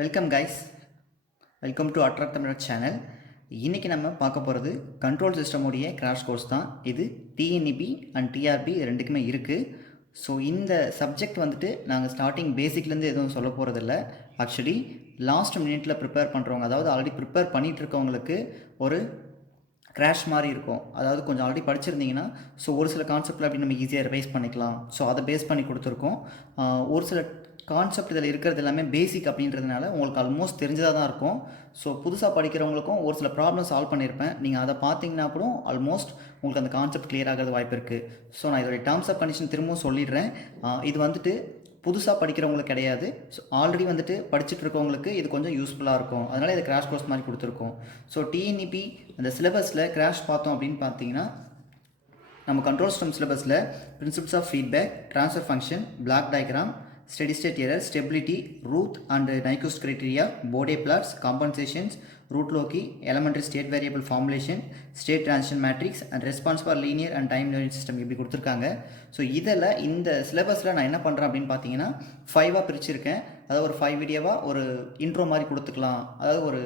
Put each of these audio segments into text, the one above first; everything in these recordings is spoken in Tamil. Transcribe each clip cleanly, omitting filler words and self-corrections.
Welcome guys, welcome to attract Tamil channel. இன்றைக்கி நம்ம பார்க்க போகிறது கண்ட்ரோல் சிஸ்டமுடைய கிராஷ் கோர்ஸ் தான். இது டிஎன்இபி அண்ட் டிஆர்பி ரெண்டுக்குமே இருக்குது. ஸோ இந்த சப்ஜெக்ட் வந்துட்டு நாங்கள் ஸ்டார்டிங் பேசிக்லேருந்து எதுவும் சொல்ல போகிறதில்ல. ஆக்சுவலி லாஸ்ட் மினிட்ல ப்ரிப்பேர் பண்ணுறவங்க, அதாவது ஆல்ரெடி ப்ரிப்பேர் பண்ணிகிட்டு இருக்கவங்களுக்கு ஒரு கிராஷ் மாதிரி இருக்கும். அதாவது கொஞ்சம் ஆல்ரெடி படிச்சிருந்தீங்கன்னா ஸோ ஒரு சில கான்செப்டில் அப்படி நம்ம ஈஸியாக ரிவைஸ் பண்ணிக்கலாம். ஸோ அதை பேஸ் பண்ணி கொடுத்துருக்கோம். ஒரு சில கான்செப்ட் இதில் இருக்கிறது எல்லாமே பேசிக் அப்படின்றதுனால உங்களுக்கு ஆல்மோஸ்ட் தெரிஞ்சதாக தான் இருக்கும். ஸோ புதுசாக படிக்கிறவங்களுக்கும் ஒரு சில ப்ராப்ளம் சால்வ் பண்ணியிருப்பேன். நீங்கள் அதை பார்த்தீங்கன்னா கூட ஆல்மோஸ்ட் உங்களுக்கு அந்த கான்செப்ட் கிளியர் ஆகிறது வாய்ப்பு இருக்குது. ஸோ நான் இதோடைய டேர்ம்ஸ் ஆஃப் கண்டிஷன் திரும்பவும் சொல்லிடுறேன். இது வந்துட்டு புதுசாக படிக்கிறவங்களுக்கு கிடையாது. ஸோ ஆல்ரெடி வந்துட்டு படிச்சுட்டு இருக்கவங்களுக்கு இது கொஞ்சம் யூஸ்ஃபுல்லாக இருக்கும். அதனால் இது கிராஷ் கோர்ஸ் மாதிரி கொடுத்துருக்கோம். ஸோ டிஎன்இபி அந்த சிலபஸில் கிராஷ் பார்த்தோம் அப்படின்னு பார்த்தீங்கன்னா, நம்ம கண்ட்ரோல் சிஸ்டம் சிலபஸில் principles of feedback, transfer function, block diagram, steady state error, stability, Routh and Nyquist criteria, Bode plots, compensations, Routh-Loki, elementary state variable formulation, state transition matrix and response for linear and time linear system இப்படி கொடுத்துருக்காங்க. ஸோ இதில் இந்த சிலபஸில் நான் என்ன பண்ணுறேன் அப்படின்னு பார்த்தீங்கன்னா 5ஆக பிரிச்சுருக்கேன். அதாவது ஒரு 5 வீடியோவாக ஒரு இன்ட்ரோ மாதிரி கொடுத்துக்கலாம். அதாவது ஒரு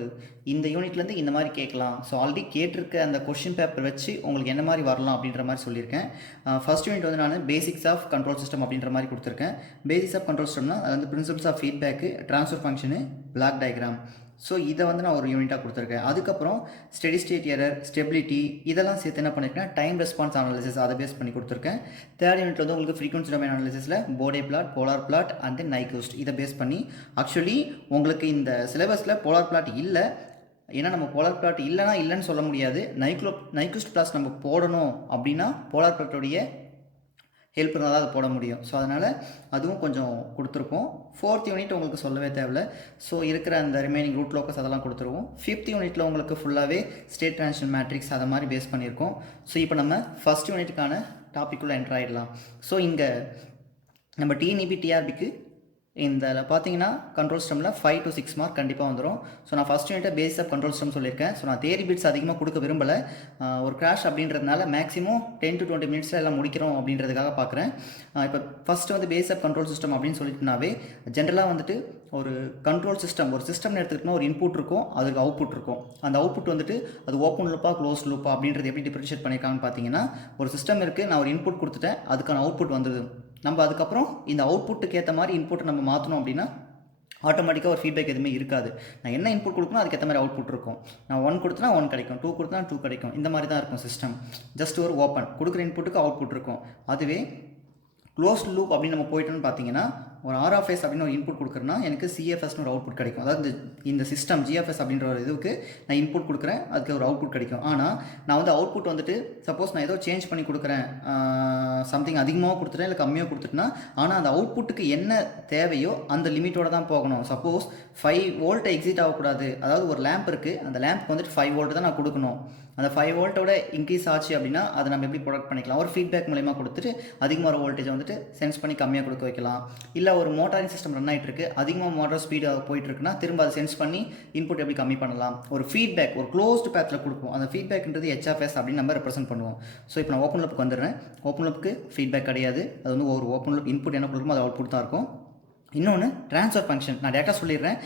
இந்த யூனிட்லேருந்து இந்த மாதிரி கேட்கலாம். ஸோ ஆல்ரெடி கேட்டிருக்க அந்த கொஷின் பேப்பர் வச்சு உங்களுக்கு என்ன மாதிரி வரலாம் அப்படின்ற மாதிரி சொல்லியிருக்கேன். ஃபர்ஸ்ட் யூனிட் வந்து நான் பேசிக்ஸ் ஆஃப் கண்ட்ரோல் சிஸ்டம் அப்படின்ற மாதிரி கொடுத்துருக்கேன். பேசிக்ஸ் ஆஃப் கண்ட்ரோல் சிஸ்டம்னா அது வந்து principles of feedback, transfer function, block diagram. So இதை வந்து நான் ஒரு யூனிட்டாக கொடுத்துருக்கேன். அதுக்கப்புறம் ஸ்டெடி ஸ்டேட் எரர், ஸ்டெபிலிட்டி இதெல்லாம் சேர்த்து என்ன பண்ணியிருக்கேன், டைம் ரெஸ்பான்ஸ் அனாலிசிஸ் அதை பேஸ் பண்ணி கொடுத்துருக்கேன். தேர்ட் யூனிட்ல வந்து உங்களுக்கு ஃப்ரீக்வன்சி டொமைன் அனாலிசிஸில் Bode plot, polar plot and then Nyquist இதை பேஸ் பண்ணி. ஆக்சுவலி உங்களுக்கு இந்த சிலபஸில் போலார் பிளாட் இல்லை. ஏன்னா நம்ம போலார் பிளாட் இல்லைன்னு சொல்ல முடியாது. நைக்விஸ்ட் பிளாஸ் நம்ம போடணும் அப்படின்னா போலார் பிளாட்டோடைய ஹெல்ப் இருந்தால் தான் அது போட முடியும். ஸோ அதனால் அதுவும் கொஞ்சம் கொடுத்துருப்போம். 4th யூனிட் உங்களுக்கு சொல்லவே தேவையில்லை. ஸோ இருக்கிற அந்த ரிமைனிங் ரூட் லோக்கஸ் அதெல்லாம் கொடுத்துருவோம். 5th யூனிட்டில் உங்களுக்கு ஃபுல்லாகவே ஸ்டேட் ட்ரான்சிஷன் மேட்ரிக்ஸ் அதை மாதிரி பேஸ் பண்ணியிருக்கோம். ஸோ இப்போ நம்ம ஃபஸ்ட் யூனிட்டுக்கான டாப்பிக்குள்ளே என்டர் ஆகிடலாம். ஸோ இங்கே நம்ம டிஎன்இபி டிஆர்பிக்கு இந்த பார்த்தீங்கன்னா கண்ட்ரோல் சிஸ்டமில் 5 to 6 மார்க் கண்டிப்பாக வந்துடும். ஸோ நான் ஃபஸ்ட் யூனிட்டை பேஸ் ஆஃப் கண்ட்ரோல் சிஸ்டம் சொல்லியிருக்கேன். ஸோ நான் தேரி பிட்ஸ் அதிகமாக கொடுக்க விரும்பலை. ஒரு கிராஷ் அப்படின்றதுனால மேக்ஸிமம் 10 to 20 மினிட்ஸில் எல்லாம் முடிக்கிறோம் அப்படின்றதுக்காக பார்க்குறேன். இப்போ ஃபஸ்ட்டு வந்து பேஸ் ஆஃப் கண்ட்ரோல் சிஸ்டம் அப்படின்னு சொல்லிட்டுனாவே ஜென்ரலாக வந்துட்டு ஒரு கண்ட்ரோல் சிஸ்டம், ஒரு சிஸ்டம்னு எடுத்துக்கிட்டோம்னா ஒரு இன்புட் இருக்கும், அதுக்கு அவுட்புட் இருக்கும். அந்த அவுட்புட் வந்துட்டு அது ஓப்பன் லூப்பா க்ளோஸ் லூப்பா அப்படின்றது எப்படி டிஃபரன்ஷியேட் பண்ணியிருக்காங்கன்னு பார்த்தீங்கன்னா, ஒரு சிஸ்டம் இருக்குது, நான் ஒரு இன்புட் கொடுத்துட்டேன், அதுக்கான அவுட்புட் வந்தது. நம்ம அதுக்கப்புறம் இந்த அவுட்புட்டுக்கு ஏற்ற மாதிரி இன்புட்டை நம்ம மாற்றணும் அப்படின்னா ஆட்டோமேட்டிக்காக ஒரு ஃபீட்பேக் எதுவுமே இருக்காது. நான் என்ன இன்புட் கொடுக்கணும் அதுக்கேற்ற மாதிரி அவுட்புட் இருக்கும். நான் 1 கொடுத்தனா 1 கிடைக்கும், 2 கொடுத்தனா 2 கிடைக்கும். இந்த மாதிரி தான் இருக்கும் சிஸ்டம். ஜஸ்ட் ஒரு ஓப்பன் கொடுக்குற இன்புட்டுக்கு அவுட்புட் இருக்கும். அதுவே க்ளோஸ்ட் லூப் அப்படின்னு நம்ம போயிட்டோன்னு பார்த்தீங்கன்னா, ஒரு ஆர்எஃப்எஸ் அப்படின்னு ஒரு இன்புட் கொடுக்குறேன்னா எனக்கு சிஎஃப்எஸ்னு ஒரு அவுட்புட் கிடைக்கும். அதாவது இந்த சிஸ்டம் ஜிஎஃப்எஸ் அப்படின்ற ஒரு இதுக்கு நான் இன்புட் கொடுக்குறேன், அதுக்கு ஒரு அவுட்புட் கிடைக்கும். ஆனால் நான் வந்து அவுட்புட் வந்துட்டு சப்போஸ் நான் ஏதோ சேஞ்ச் பண்ணி கொடுக்குறேன், சம்திங் அதிகமாக கொடுத்துட்டேன் இல்லை கம்மியாக கொடுத்துட்டேன்னா, ஆனால் அந்த அவுட்புட்டுக்கு என்ன தேவையோ அந்த லிமிட்டோட தான் போகணும். சப்போஸ் 5 வோல்ட் எக்ஸிட் ஆகக்கூடாது. அதாவது ஒரு லேம்ப் இருக்குது, அந்த லேம்ப்க்கு வந்துட்டு 5 வோல்ட் தான் நான் கொடுக்கணும். அந்த 5 வோல்ட்டோட இன்க்ரீஸ் ஆச்சு அப்படின்னா அதை நம்ம எப்படி ப்ரொடக்ட் பண்ணிக்கலாம், ஒரு ஃபீட்பேக் மூலமா கொடுத்துட்டு அதிகமாக ஒரு வோல்டேஜ் வந்துட்டு சென்ஸ் பண்ணி கம்மியாக கொடுக்க வைக்கலாம். இல்லை ஒரு மோட்டாரிங் சிஸ்டம் ரன் ஆகிட்டு இருக்கு, அதிகமாக மோட்டார் ஸ்பீடாக போயிட்டு இருக்குன்னா திரும்ப அதை சென்ஸ் பண்ணி இன்புட் எப்படி கம்மி பண்ணலாம், ஒரு ஃபீட்பேக் ஒரு க்ளோஸ்டு பேத்தில் கொடுப்போம். அந்த ஃபீட்பேக்ன்றது ஹெச்எஃப்எஸ் அப்படின்னு நம்ம ரெப்ரசென்ட் பண்ணுவோம். ஸோ இப்போ நான் ஓப்பன் லூப்புக்கு வந்துடுறேன். ஓப்பன் லூப்புக்கு ஃபீட்பேக் கிடையாது. அது வந்து ஒரு ஓப்பன் லூப் இன்புட் என்ன கொடுக்குமோ அது அவுட்புட் தான் இருக்கும். இன்னொன்று ட்ரான்ஸ்ஃபர் ஃபங்க்ஷன். நான் டேரெக்டாக சொல்லிடுறேன்,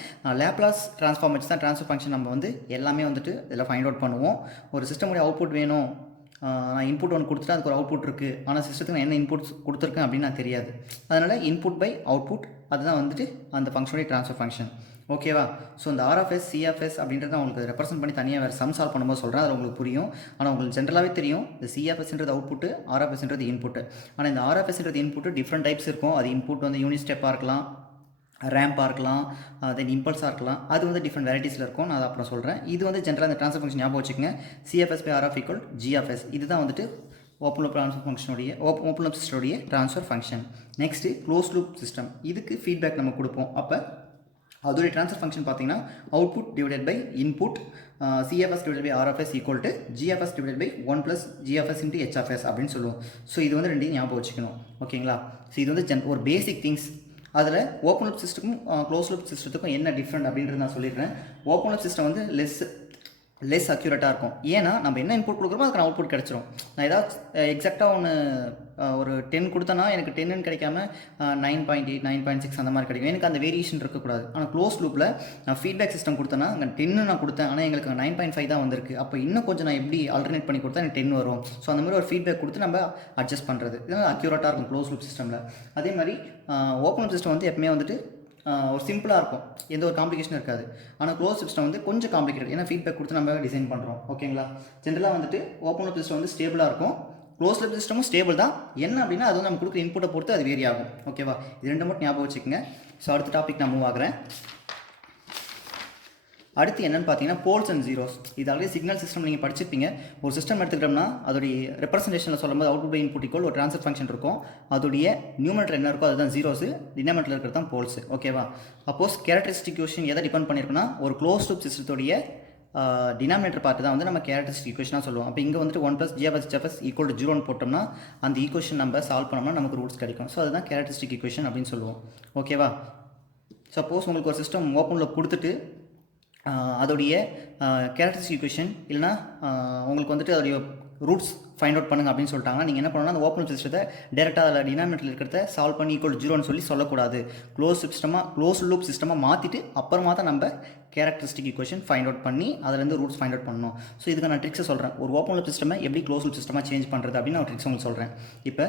லேப்லாஸ் ட்ரான்ஸ்ஃபார்ம் வச்சு தான் ட்ரான்ஸ்ஃபர் ஃபங்க்ஷன் நம்ம வந்து எல்லாமே வந்துட்டு இதில் ஃபைண்ட் அவுட் பண்ணுவோம். ஒரு சிஸ்டமுடைய அவுட்புட் வேணும், நான் இன்புட் ஒன்று கொடுத்துட்டா அதுக்கு ஒரு அவுட்புட் இருக்குது, ஆனால் சிஸ்டத்துக்கு நான் என்ன இன்புட்ஸ் கொடுத்துருக்கேன் அப்படின்னு நான் தெரியாது. அதனால் இன்புட் பை அவுட்புட் அதுதான் வந்துட்டு அந்த ஃபங்க்ஷனுடைய ட்ரான்ஸ்ஃபர் ஃபங்க்ஷன். ஓகேவா? ஸோ இந்த ஆர்எஃப்எஸ் சிஎஃப்எஸ் அப்படின்றத உங்களுக்கு ரெப்ரசென்ட் பண்ணி தனியாக வேறு சம் சால்வ் பண்ணும்போது சொல்கிறேன், அது உங்களுக்கு புரியும். ஆனால் உங்களுக்கு ஜென்ரலாகவே தெரியும் இந்த சிஎஃப்எஸ்ன்றது அவுட்புட்டு, ஆர்எஃப்எஸ்ன்றது இன்புட்டு. ஆனால் இந்த ஆர்எஃப்எஸ்ன்றது இன்புட்டு டிஃப்ரெண்ட் டைப்ஸ் இருக்கும். அது இன்புட் வந்து யூனிட் ஸ்டெப்பாக இருக்கலாம், ரேம்பாக இருக்கலாம், தென் இம்பல்ஸாக இருக்கலாம். அது வந்து டிஃப்ரெண்ட் வெரைட்டிஸில் இருக்கும். நான் அதை அப்புறம் சொல்கிறேன். இது வந்து ஜென்ரலாக இந்த ட்ரான்ஸ்ஃபர் ஃபங்க்ஷன் ஞாபகம் வச்சுக்கோங்க. CFS by RF equal GFS. இதுதான் வந்துட்டு ஓப்பன் லூப் ட்ரான்ஸ்ஃபர் ஃபங்க்ஷனுடைய ஓப்பன் லூப் சிஸ்டமுடைய transfer function. Next close loop system. இதுக்கு ஃபீட்பேக் நம்ம கொடுப்போம். அப்போ அதோடைய ட்ரான்ஸ்ஃபர் ஃபங்க்ஷன் பார்த்தீங்கன்னா output divided by input, CFS divided by RFS equal to GFS divided by 1 + ஜிஎஃப்எஸ் இன்ட்டு ஹெச்எஃப்எஸ் அப்படின்னு சொல்லுவோம். ஸோ இது வந்து ரெண்டையும் ஞாபகம் வச்சுக்கணும். ஓகேங்களா? ஸோ இது வந்து ஒரு பேசிக் திங்ஸ். அதில் ஓப்பன் லூப் சிஸ்டமும் க்ளோஸ் லூப் சிஸ்டத்துக்கும் என்ன டிஃப்ரெண்ட் அப்படின்றது நான் சொல்லிடுறேன். ஓப்பன் லூப் சிஸ்டம் வந்து லெஸ் அக்யூரேட்டாக இருக்கும். ஏன்னா நம்ம என்ன இன்புட் கொடுக்குறோமோ அதுக்கான அவுட்புட் கிடச்சிரும். நான் ஏதாவது எக்ஸாக்டாக ஒன்று ஒரு 10 கொடுத்தேன்னா எனக்கு 10ன்னு கிடைக்காம 9.8 9.6 அந்த மாதிரி கிடைக்கும். எனக்கு அந்த வேரியேஷன் இருக்கக்கூடாது. ஆனால் க்ளோஸ் லூப்பில் நான் ஃபீட்பேக் சிஸ்டம் கொடுத்தேன்னா அங்கே 10 நான் கொடுத்தேன், ஆனால் எங்களுக்கு 9.5 தான் வந்திருக்கு. அப்போ இன்னும் கொஞ்சம் நான் எப்படி ஆல்டர்னேட் பண்ணி கொடுத்தா எனக்கு 10 வரும். ஸோ அந்த மாதிரி ஒரு ஃபீட்பேக் கொடுத்து நம்ம அட்ஜஸ்ட் பண்ணுறது இது அக்யூரேட்டாக இருக்கும் க்ளோஸ் லூப் சிஸ்டமில். அதே மாதிரி ஓப்பன் லூப் சிஸ்டம் வந்து எப்பவுமே வந்துட்டு ஒரு சிம்பிளாக இருக்கும், எந்த ஒரு காம்ப்ளிகேஷன் இருக்காது. ஆனால் க்ளோஸ் சிஸ்டம் வந்து கொஞ்சம் காம்ப்ளிகேட்டட், ஏன்னா ஃபீட்பேக் கொடுத்து நம்ம டிசைன் பண்ணுறோம். ஓகேங்களா? ஜென்ரலாக வந்துட்டு ஓப்பன் லூப் சிஸ்டம் வந்து ஸ்டேபிளாக இருக்கும், க்ளோஸ் லூப் சிஸ்டமும் ஸ்டேபிள் தான். என்ன அப்படின்னா அது வந்து நம்ம கொடுக்குற இன்புட்டை பொறுத்து அது வேரி ஆகும். ஓகேவா? இது ரெண்டு மட்டும் ஞாபகம் வச்சுக்கோங்க. ஸோ அடுத்த டாபிக் நான் மூவ் ஆகிறேன். அடுத்து என்னென்னு பார்த்தீங்கன்னா போல்ஸ் அண்ட் ஜீரோஸ். இது ஆல்ரெடி சிக்னல் சிஸ்டம் நீங்கள் படிச்சிருப்பீங்க. ஒரு சிஸ்டம் எடுத்துக்கிட்டோம்னா அதோடைய ரெப்ரசன்டேஷனில் சொல்லும்போது அவுட்புட் இன்புட் ஈக்குவல் ஒரு ட்ரான்ஸ்ஃபர் ஃபங்க்ஷன் இருக்கும். அதோடைய நியூமரேட்டர் என்ன இருக்கோ அதுதான் ஜீரோஸ், டினாமினேட்டரில் இருக்கிறது தான் போல்ஸ். ஓகேவா? அப்போஸ் கேரக்டரிஸ்டிக் ஈக்குவேஷன் எதை டிபெண்ட் பண்ணியிருக்குன்னா ஒரு க்ளோஸ் லூப் சிஸ்டத்துடைய டினாமினேட்டர் பார்த்து தான் வந்து நம்ம கேரக்டரிஸ்டிக் ஈக்குவேஷனாக சொல்லுவோம். அப்போ இங்கே வந்துட்டு 1 + GFS = 0 போட்டோம்னா அந்த ஈக்குவேஷன் நம்ம சால்வ் பண்ணோம்னா நமக்கு ரூட்ஸ் கிடைக்கும். ஸோ அதுதான் கேரக்டரிஸ்டிக் ஈக்குவேஷன் அப்படின்னு சொல்லுவோம். ஓகேவா? சப்போஸ் உங்களுக்கு ஒரு சிஸ்டம் ஓப்பனில் கொடுத்துட்டு அதோடைய கேரக்டரிஸ்டிக் ஈக்குவேஷன் இல்லைனா உங்களுக்கு வந்துட்டு அதோடைய ரூட்ஸ் ஃபைண்ட் அவுட் பண்ணுங்க அப்படின்னு சொல்லிட்டாங்கன்னா நீங்கள் என்ன பண்ணணும்னா அந்த ஓப்பன் சிஸ்டத்தை டேரெக்டாக அதில் டினாமினேட்டரில் இருக்கிறத சால்வ் பண்ணி = 0ன்னு சொல்லி சொல்லக்கூடாது. க்ளோஸ் லூப் சிஸ்டமாக மாற்றிட்டு அப்புறமா தான் நம்ம கேரக்டரிஸ்டிக் ஈக்குவேஷன் ஃபைண்ட் அவுட் பண்ணி அதிலேருந்து ரூட்ஸ் ஃபைண்ட் அவுட் பண்ணணும். ஸோ இதுக்கு நான் ட்ரிக்ஸை சொல்கிறேன். ஒரு ஓப்பன் லூப் சிஸ்டமை எப்படி க்ளோஸ் லூப் சிஸ்டமாக சேஞ்ச் பண்ணுறது அப்படின்னு நான் ட்ரிக்ஸ் உங்களுக்கு சொல்கிறேன். இப்போ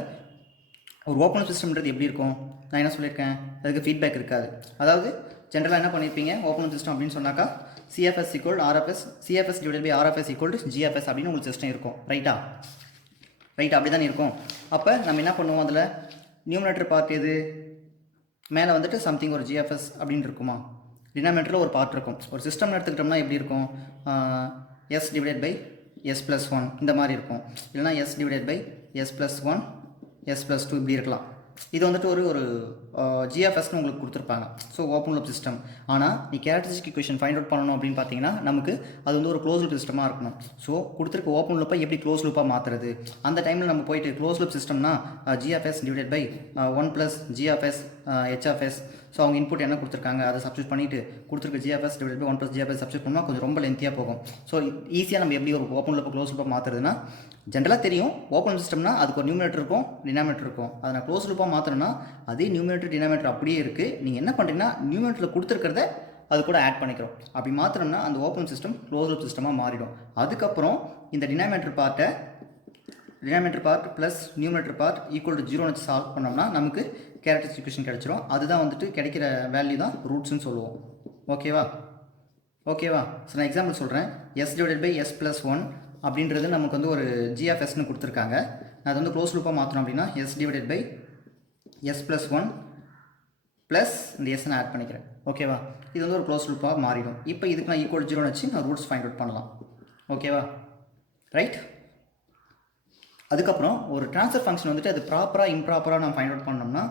ஒரு ஓப்பன் சிஸ்டம்ன்றது எப்படி இருக்கும்? நான் என்ன சொல்லியிருக்கேன், அதுக்கு ஃபீட்பேக் இருக்காது. அதாவது ஜென்ரலாக என்ன பண்ணியிருப்பீங்க, ஓப்பன் சிஸ்டம் அப்படின்னு சொன்னாக்கா CFS = RFS, CFS / RFS = GFS அப்படின்னு உங்களுக்கு சிஸ்டம் இருக்கும். ரைட்டா? அப்படி தானே இருக்கும். அப்போ நம்ம என்ன பண்ணுவோம், அதில் நியூமரேட்டர் பார்ட் எது, மேலே வந்துட்டு சம்திங் ஒரு GFS அப்படின்னு இருக்குமா, டினாமினேட்டரில் ஒரு பார்ட் இருக்கும். ஒரு சிஸ்டம் எடுத்துக்கிட்டோம்னா எப்படி இருக்கும், S/S+1 இந்த மாதிரி இருக்கும். இல்லைனா S/S+1 S+2 இப்படி இருக்கலாம். இது வந்துட்டு ஒரு GFSன்னு உங்களுக்கு கொடுத்துருப்பாங்க. So open loop system. ஆனால் நீ கேரக்டரிஸ்டிக் ஈக்குவேஷன் ஃபைண்ட் அவுட் பண்ணணும் அப்படின்னு பார்த்தீங்கன்னா நமக்கு அது வந்து ஒரு க்ளோஸ் லூப் சிஸ்டமாக இருக்கணும். ஸோ கொடுத்துருக்க ஓப்பன் லூப்பை எப்படி க்ளோஸ் லூப்பாக மாற்றுறது, அந்த டைமில் நம்ம போயிட்டு க்ளோஸ் லூப் சிஸ்டம்னா GFS / 1 + GFS HFS. ஸோ அவங்க இன்புட் என்ன கொடுத்துருக்காங்க அதை சப்ஸ்டியூட் பண்ணிவிட்டு கொடுத்துருக்க GFS / 1 + GFS சப்ஸ்டியூட் பண்ணால் கொஞ்சம் ரொம்ப லென்த்தியாக போகும். ஸோ ஈஸியாக நம்ம எப்படி ஒரு ஓப்பன் லூப்பை க்ளோஸ் லூப்பாக மாற்றுறதுன்னா, ஜென்ரலாக தெரியும் ஓப்பன் சிஸ்டம்னா அதுக்கு ஒரு நியூமரேட்டர் இருக்கும், டினாமினேட்டர் இருக்கும். அதை நான் க்ளோஸ் லூப்பாக மாற்றணும்னா அதே நியூமரேட்டர் டினாமினேட்டர் அப்படியே இருக்குது. நீங்கள் என்ன பண்ணுறீங்கன்னா நியூமரேட்டரில் கொடுத்துருக்கிறத அது கூட ஆட் பண்ணிக்கிறோம். அப்படி மாற்றணும்னா அந்த ஓப்பன் சிஸ்டம் க்ளோஸ் லூப் சிஸ்டமாக மாறிடும். அதுக்கப்புறம் இந்த denominator part plus numerator part = 0ன்னு சால்வ் பண்ணோம்னா நமக்கு கேரக்டரிஸ்டிக் ஈக்குவேஷன் கிடைச்சிரும். அதுதான் வந்துட்டு கிடைக்கிற வேல்யூ தான் ரூட்ஸ்ன்னு சொல்லுவோம். ஓகேவா? ஸோ நான் எக்ஸாம்பிள் சொல்கிறேன். S/S+1 அப்படின்றது நமக்கு வந்து ஒரு GFSன்னு கொடுத்துருக்காங்க. நான் அதை வந்து க்ளோஸ் லூப்பாக மாற்றணும் அப்படின்னா S/S+1 ப்ளஸ் இந்த எஸ்ன்னு ஆட் பண்ணிக்கிறேன். ஓகேவா? இது வந்து ஒரு க்ளோஸ் லூப்பாக மாறிடும். இப்போ இதுக்கு நான் = 0ன்னு வச்சு நான் ரூட்ஸ் ஃபைண்ட் அவுட் பண்ணலாம். ஓகேவா? ரைட்? அதுக்கப்புறம் ஒரு ட்ரான்ஸ்ஃபர் ஃபங்க்ஷன் வந்துட்டு அது ப்ராப்பராக இம்ப்ராப்பராக நம்ம ஃபைண்ட் அவுட் பண்ணோம்னா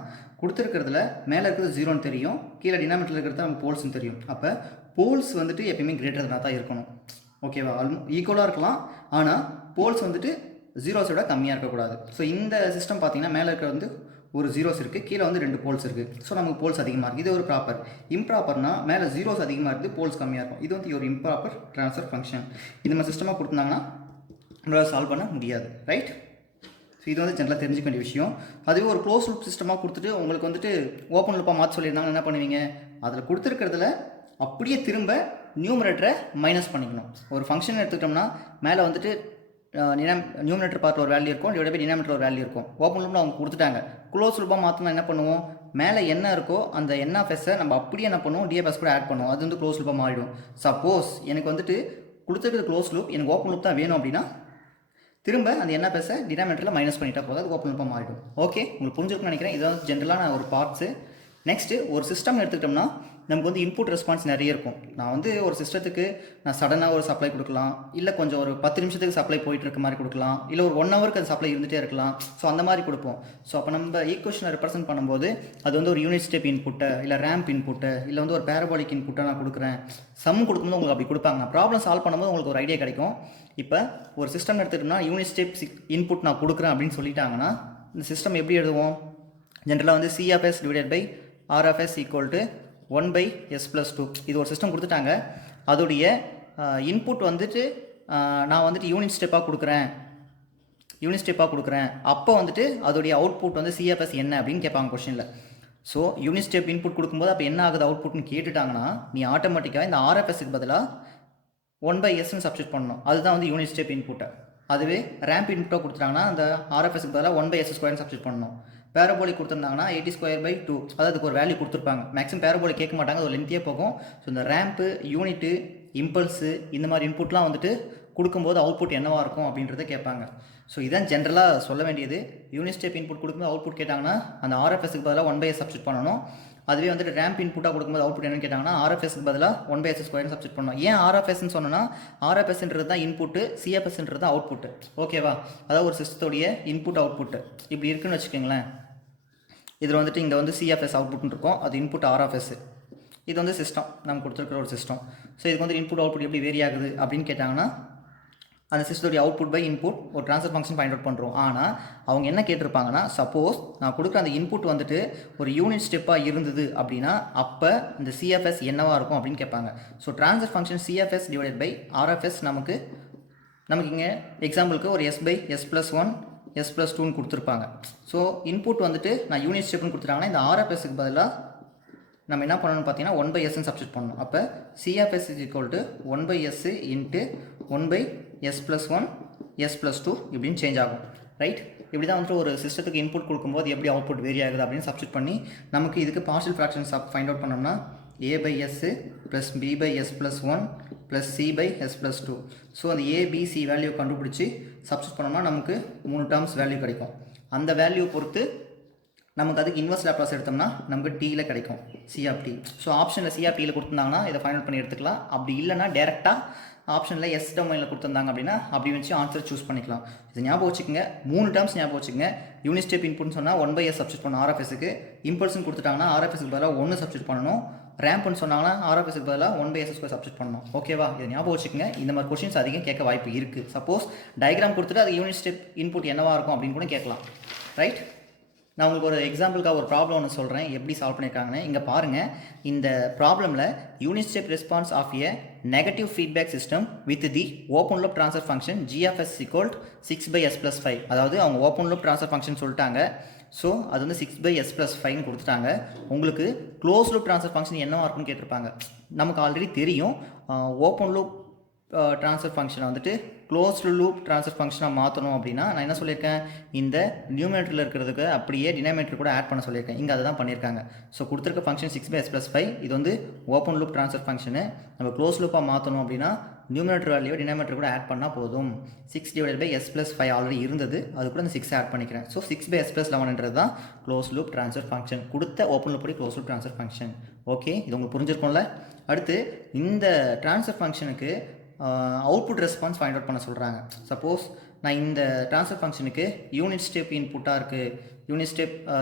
கொடுத்துருக்கிறதுல மேலே இருக்கிறது 0ன்னு தெரியும், கீழே டினாமினேட்டரில் இருக்கிறது நம்ம போல்ஸ்ன்னு தெரியும். அப்போ போல்ஸ் வந்துட்டு எப்பயுமே கிரேட்டர் தான் இருக்கணும். ஓகேவா? ஈக்குவலாக இருக்கலாம், ஆனால் போல்ஸ் வந்துட்டு ஜீரோஸை விட கம்மியாக இருக்கக்கூடாது. ஸோ இந்த சிஸ்டம் பார்த்தீங்கன்னா மேலே இருக்கிற வந்து ஒரு ஜீரோஸ் இருக்குது, கீழே வந்து 2 போல்ஸ் இருக்குது. ஸோ நமக்கு போல்ஸ் அதிகமாக இருக்குது. இது ஒரு ப்ராப்பர். இம்ப்ராப்பர்னா மேலே ஜீரோஸ் அதிகமாக இருக்குது, போல்ஸ் கம்மியாக இருக்கும். இது வந்து ஒரு இம்ப்ராப்பர் ட்ரான்ஸ்ஃபர் ஃபங்க்ஷன். இது நம்ம சிஸ்டமாக கொடுத்தாங்கன்னா நம்மளால் சால்வ் பண்ண முடியாது. ரைட்? ஸோ இது வந்து ஜென்ரலாக தெரிஞ்சுக்க வேண்டிய விஷயம். அதுவே ஒரு க்ளோஸ் லூப் சிஸ்டமாக கொடுத்துட்டு உங்களுக்கு வந்துட்டு ஓப்பன் லூப்பாக மாற்ற சொல்லியிருந்தாங்கன்னா என்ன பண்ணுவீங்க, அதில் கொடுத்துருக்கிறதுல அப்படியே திரும்ப நியூமரேட்டரை மைனஸ் பண்ணிக்கணும். ஒரு ஃபங்க்ஷன் எடுத்துக்கிட்டோம்னா மேலே வந்துட்டு நியூமரேட்டர் பார்ட்டில் ஒரு வேல்யூ இருக்கும், டினாமினேட்டர் ஒரு வேல்யூ இருக்கும். ஓப்பன் லூப்பில் அவங்க கொடுத்துட்டாங்க. க்ளோஸ் லூப்பாக மாற்றினா என்ன பண்ணுவோம், மேலே என்ன இருக்கோ அந்த NFSஐ நம்ம அப்படியே என்ன பண்ணுவோம், DFS கூட ஆட் பண்ணுவோம். அது வந்து க்ளோஸ் லூப்பாக மாறிடும். சப்போஸ் எனக்கு வந்துட்டு கொடுத்துருக்குற க்ளோஸ் லூப் எனக்கு ஓப்பன் லூப் தான் வேணும் அப்படின்னா திரும்ப அந்த NFSஐ டினாமினேட்டரில் மைனஸ் பண்ணிட்டா போதும், அது ஓப்பன் லூப்பாக மாறிடும். ஓகே, உங்களுக்கு புரிஞ்சிருக்குன்னு நினைக்கிறேன். இதான் ஜென்ரலான ஒரு பார்ட்ஸு. நெக்ஸ்ட்டு ஒரு சிஸ்டம் எடுத்துக்கிட்டோம்னா நமக்கு வந்து இன்புட் ரெஸ்பான்ஸ் நிறைய இருக்கும். நான் வந்து ஒரு சிஸ்டத்துக்கு நான் சடனாக ஒரு சப்ளை கொடுக்கலாம், இல்லை கொஞ்சம் ஒரு 10 நிமிஷத்துக்கு சப்ளை போயிட்டு இருக்க மாதிரி கொடுக்கலாம், இல்லை ஒரு 1 ஹவருக்கு அந்த சப்ளை இருந்துகிட்டே இருக்கலாம். ஸோ அந்த மாதிரி கொடுப்போம். ஸோ அப்போ நம்ம ஈக்குவேஷனை ரெப்ரசென்ட் பண்ணும்போது அது வந்து ஒரு யூனிட் ஸ்டெப் இன்புட்டை, இல்லை ரேம்ப் இன்புட்டை, இல்லை வந்து ஒரு பேரபாலிக் இன்புட்டை நான் கொடுக்குறேன். சம் கொடுக்கும்போது உங்களுக்கு அப்படி கொடுப்பாங்க. நான் ப்ராப்ளம் சால்வ் பண்ணும்போது உங்களுக்கு ஒரு ஐடியா கிடைக்கும். இப்போ ஒரு சிஸ்டம் எடுத்துக்கிட்டோம்னா யூனிட் ஸ்டெப் இன்புட் நான் கொடுக்குறேன் அப்படின்னு சொல்லிட்டாங்கன்னா இந்த சிஸ்டம் எப்படி எழுதுவோம், ஜென்ரலாக வந்து CFS / RFS = 1/S+2. இது ஒரு சிஸ்டம் கொடுத்துட்டாங்க. அதோடைய இன்புட் வந்துட்டு நான் வந்துட்டு யூனிட் ஸ்டெப்பாக கொடுக்குறேன் அப்போ வந்துட்டு அதோடைய அவுட்புட் வந்து சிஎஃப்எஸ் என்ன அப்படின்னு கேட்பாங்க கொஷனில். ஸோ யூனிட் ஸ்டெப் இன்புட் கொடுக்கும்போது அப்போ என்ன ஆகுது அவுட்புட்னு கேட்டுட்டாங்கன்னா நீ ஆட்டோமேட்டிக்காக இந்த ஆர்எஃப்எஸ்க்கு பதிலாக 1/sன்னு சப்ஸ்டியூட் பண்ணணும். அதுதான் வந்து யூனிட் ஸ்டெப் இன்புட்டை. அதுவே ரேம்ப் இன்புட்டாக கொடுத்துட்டாங்கன்னா அந்த ஆர்எஃப்எஸ்க்கு பதிலாக 1/s² சப்ஸ்டியூட் பண்ணணும். பேரபோலிக் கொடுத்துருந்தாங்கன்னா 80²/2, அதாவது அதுக்கு ஒரு வேல்யூ கொடுத்துருப்பாங்க. மேக்ஸிமம் பேரபோலிக் கேட்க மாட்டாங்க, அது லென்த்தியாக போகும். ஸோ இந்த ரேம்ப்பு, யூனிட்டு, இம்பல்ஸு இந்த மாதிரி இன்புட்லாம் வந்துட்டு கொடுக்கும்போது அவுட்புட் என்னவாக இருக்கும் அப்படின்றத கேட்பாங்க. ஸோ இதான் ஜென்ரலாக சொல்ல வேண்டியது. யூனிட் ஸ்டெப் இன்புட் கொடுக்கும்போது அவுட்புட் கேட்டாங்கன்னா அந்த ஆர்எஃப்எஸ்க்கு பதிலாக 1/s சப்ஸ்டியூட் பண்ணணும். அதுவே வந்துட்டு ரேம்ப் இன்புட்டாக கொடுக்கும்போது அவுட்புட் என்னன்னு கேட்டாங்கன்னா ஆர்எஃப்எஸ்க்கு பதிலாக 1/s² சப்ஸ்டியூட் பண்ணணும். ஏன் ஆர்எஃப்எஸ்ன்னு சொன்னோன்னா ஆர்எஃப்எஸ்ன்றது தான் இன்புட்டு, சிஎஃப்எஸ்ன்றது தான் அவுட்புட்டு. ஓகேவா? அதாவது ஒரு சிஸ்டத்தோடைய இன்புட் அவுட்புட்டு இப்படி இருக்குன்னு வச்சுக்கோங்களேன். இதில் வந்துட்டு இங்கே வந்து சிஎஃப்எஸ் அவுட்புட்னு இருக்கும், அது இன்புட் ஆர்எஃப்எஸ். இது வந்து சிஸ்டம், நம்ம கொடுத்துருக்குற ஒரு சிஸ்டம். ஸோ இதுக்கு வந்து இன்புட் அவுட்புட் எப்படி வேரி ஆகுது அப்படின்னு கேட்டாங்கன்னா அந்த சிஸ்டத்துடைய அவுட்புட் பை இன்புட் ஒரு ட்ரான்ஸ்ஃபர் ஃபங்க்ஷன் ஃபைண்ட் அவுட் பண்ணுறோம். ஆனால் அவங்க என்ன கேட்டிருப்பாங்கன்னா சப்போஸ் நான் கொடுக்குற அந்த இன்புட் வந்துட்டு ஒரு யூனிட் ஸ்டெப்பாக இருந்தது அப்படின்னா அப்போ இந்த சிஎஃப்எஸ் என்னவாக இருக்கும் அப்படின்னு கேட்பாங்க. So transfer function CFS divided by RFS நமக்கு இங்கே எக்ஸாம்பிளுக்கு ஒரு s/s+1 s+2ன்னு கொடுத்துருப்பாங்க. ஸோ இன்புட் வந்துட்டு நான் யூனிட் ஸ்டெப்னு கொடுத்துட்டாங்கன்னா இந்த ஆர்எஃப்எஸ்க்கு பதிலாக நம்ம என்ன பண்ணணும்னு பார்த்தீங்கன்னா 1/sன்னு சப்ஸ்டியூட் பண்ணணும். அப்போ CFS is equal to 1/s into 1/s+1 s+2 இப்படின்னு சேஞ்ச் ஆகும். ரைட்? இப்படி தான் வந்துட்டு ஒரு சிஸ்டத்துக்கு இன்புட் கொடுக்கும்போது எப்படி அவுட்புட் வேரி ஆகுது அப்படின்னு சப்ஸ்டியூட் பண்ணி நமக்கு இதுக்கு பார்ஷியல் ஃப்ராக்ஷன்ஸ் ஃபைண்ட் அவுட் பண்ணோம்னா a/s plus b/s+1 plus c/s+2. So அந்த ஏபிசி வேல்யூ கண்டுபிடிச்சி சப்ஸ்டியூட் பண்ணோம்னா நமக்கு 3 டேர்ம்ஸ் வேல்யூ கிடைக்கும். அந்த வேல்யூ பொறுத்து நமக்கு அதுக்கு இன்வெர்ஸ் லாப்லாஸ் எடுத்தோம்னா நமக்கு டீயில் கிடைக்கும் c/t. ஸோ ஆப்ஷனில் c/tயில் கொடுத்துருந்தாங்கன்னா இதை ஃபைண்ட் அவுட் பண்ணி எடுத்துக்கலாம். அப்படி இல்லைனா டேரெக்டாக ஆப்ஷனில் எஸ் டொமைனில் கொடுத்துருந்தாங்க அப்படின்னா அப்படி வச்சு ஆன்சர் சூஸ் பண்ணிக்கலாம். இது ஞாபகம் வச்சுக்கோங்க. 3 டேர்ம்ஸ் ஞாபகம் வச்சுக்கோங்க. யூனிட் ஸ்டெப் இன்புட்னு சொன்னால் 1/s சப்ஸ்டியூட் பண்ணணும் ஆர்எஃப்எஸ்க்கு. இம்பல்ஸ்னு கொடுத்துட்டாங்கன்னா ஆர்எஃப்எஸ்க்கு பதிலாக 1 சப்ஸ்டியூட் பண்ணணும். ரேம்ப்னு சொன்னாங்கன்னா ஆர்எஃப்எஸ்க்கு பதிலாக 1/s² சப்ஸ்டியூட் பண்ணணும். ஓகேவா? இதை ஞாபகம் வச்சுக்கோங்க. இந்த மாதிரி கொஸ்டின்ஸ் அதிகம் கேட்க வாய்ப்பு இருக்குது. சப்போஸ் டயக்ராம் கொடுத்துட்டு அது யூனிட் ஸ்டெப் இன்புட் என்னவாக இருக்கும் அப்படின்னு கூட கேட்கலாம். ரைட்? நான் உங்களுக்கு ஒரு எக்ஸாம்பிளுக்காக ஒரு ப்ராப்ளம் ஒன்று சொல்கிறேன், எப்படி சால்வ் பண்ணியிருக்காங்கன்னு. இங்கே பாருங்கள், இந்த ப்ராப்ளமில் unit step response of a negative feedback system with the open loop transfer function GFS = 6/s+5. அதாவது அவங்க ஓப்பன் லூப் ட்ரான்ஸ்ஃபர் ஃபங்க்ஷன் சொல்லிட்டாங்க. ஸோ அது வந்து 6/s+5ன்னு கொடுத்துட்டாங்க. உங்களுக்கு க்ளோஸ் லூப் ட்ரான்ஸ்ஃபர் ஃபங்க்ஷன் என்னவாக இருக்குன்னு கேட்டிருப்பாங்க. நமக்கு ஆல்ரெடி தெரியும் ஓப்பன் லூப் ட்ரான்ஸ்ஃபர் ஃபங்க்ஷனை வந்துட்டு க்ளோஸ்டு லூப் ட்ரான்ஸ்ஃபர் ஃபங்க்ஷனாக மாற்றணும் அப்படின்னா நான் என்ன சொல்லியிருக்கேன், இந்த நியூமரேட்டரில் இருக்கிறதுக்கு அப்படியே டினாமினேட்டர் கூட ஆட் பண்ண சொல்லியிருக்கேன். இங்கே அதை தான் பண்ணியிருக்காங்க. ஸோ கொடுத்துருக்க ஃபங்க்ஷன் 6/s+5 இது வந்து ஓப்பன் லூப் ட்ரான்ஸ்ஃபர் ஃபங்க்ஷனு. நம்ம க்ளோஸ் லூப்பாக மாற்றணும் அப்படின்னா நியூமரேட்டர் வேல்யூ டினாமினேட்டர் கூட ஆட் பண்ணால் போதும். 6/s+5 ஆல்ரெடி இருந்தது, அது கூட இந்த 6 ஆட் பண்ணிக்கிறேன். ஸோ 6/s+11ன்றது தான் க்ளோஸ் லூப் ட்ரான்ஸ்ஃபர் ஃபங்க்ஷன், கொடுத்த open loop close loop transfer function. Okay, இது உங்களுக்கு புரிஞ்சிருக்கும்ல. அடுத்து இந்த ட்ரான்ஸ்ஃபர் ஃபங்க்ஷனுக்கு அவுட்புட் ரெஸ்பான்ஸ் ஃபைண்ட் அவுட் பண்ண சொல்கிறாங்க. சப்போஸ் நான் இந்த ட்ரான்ஸ்ஃபர் ஃபங்க்ஷனுக்கு யூனிட் ஸ்டெப் இன்புட்டாக இருக்குது, யூனிட்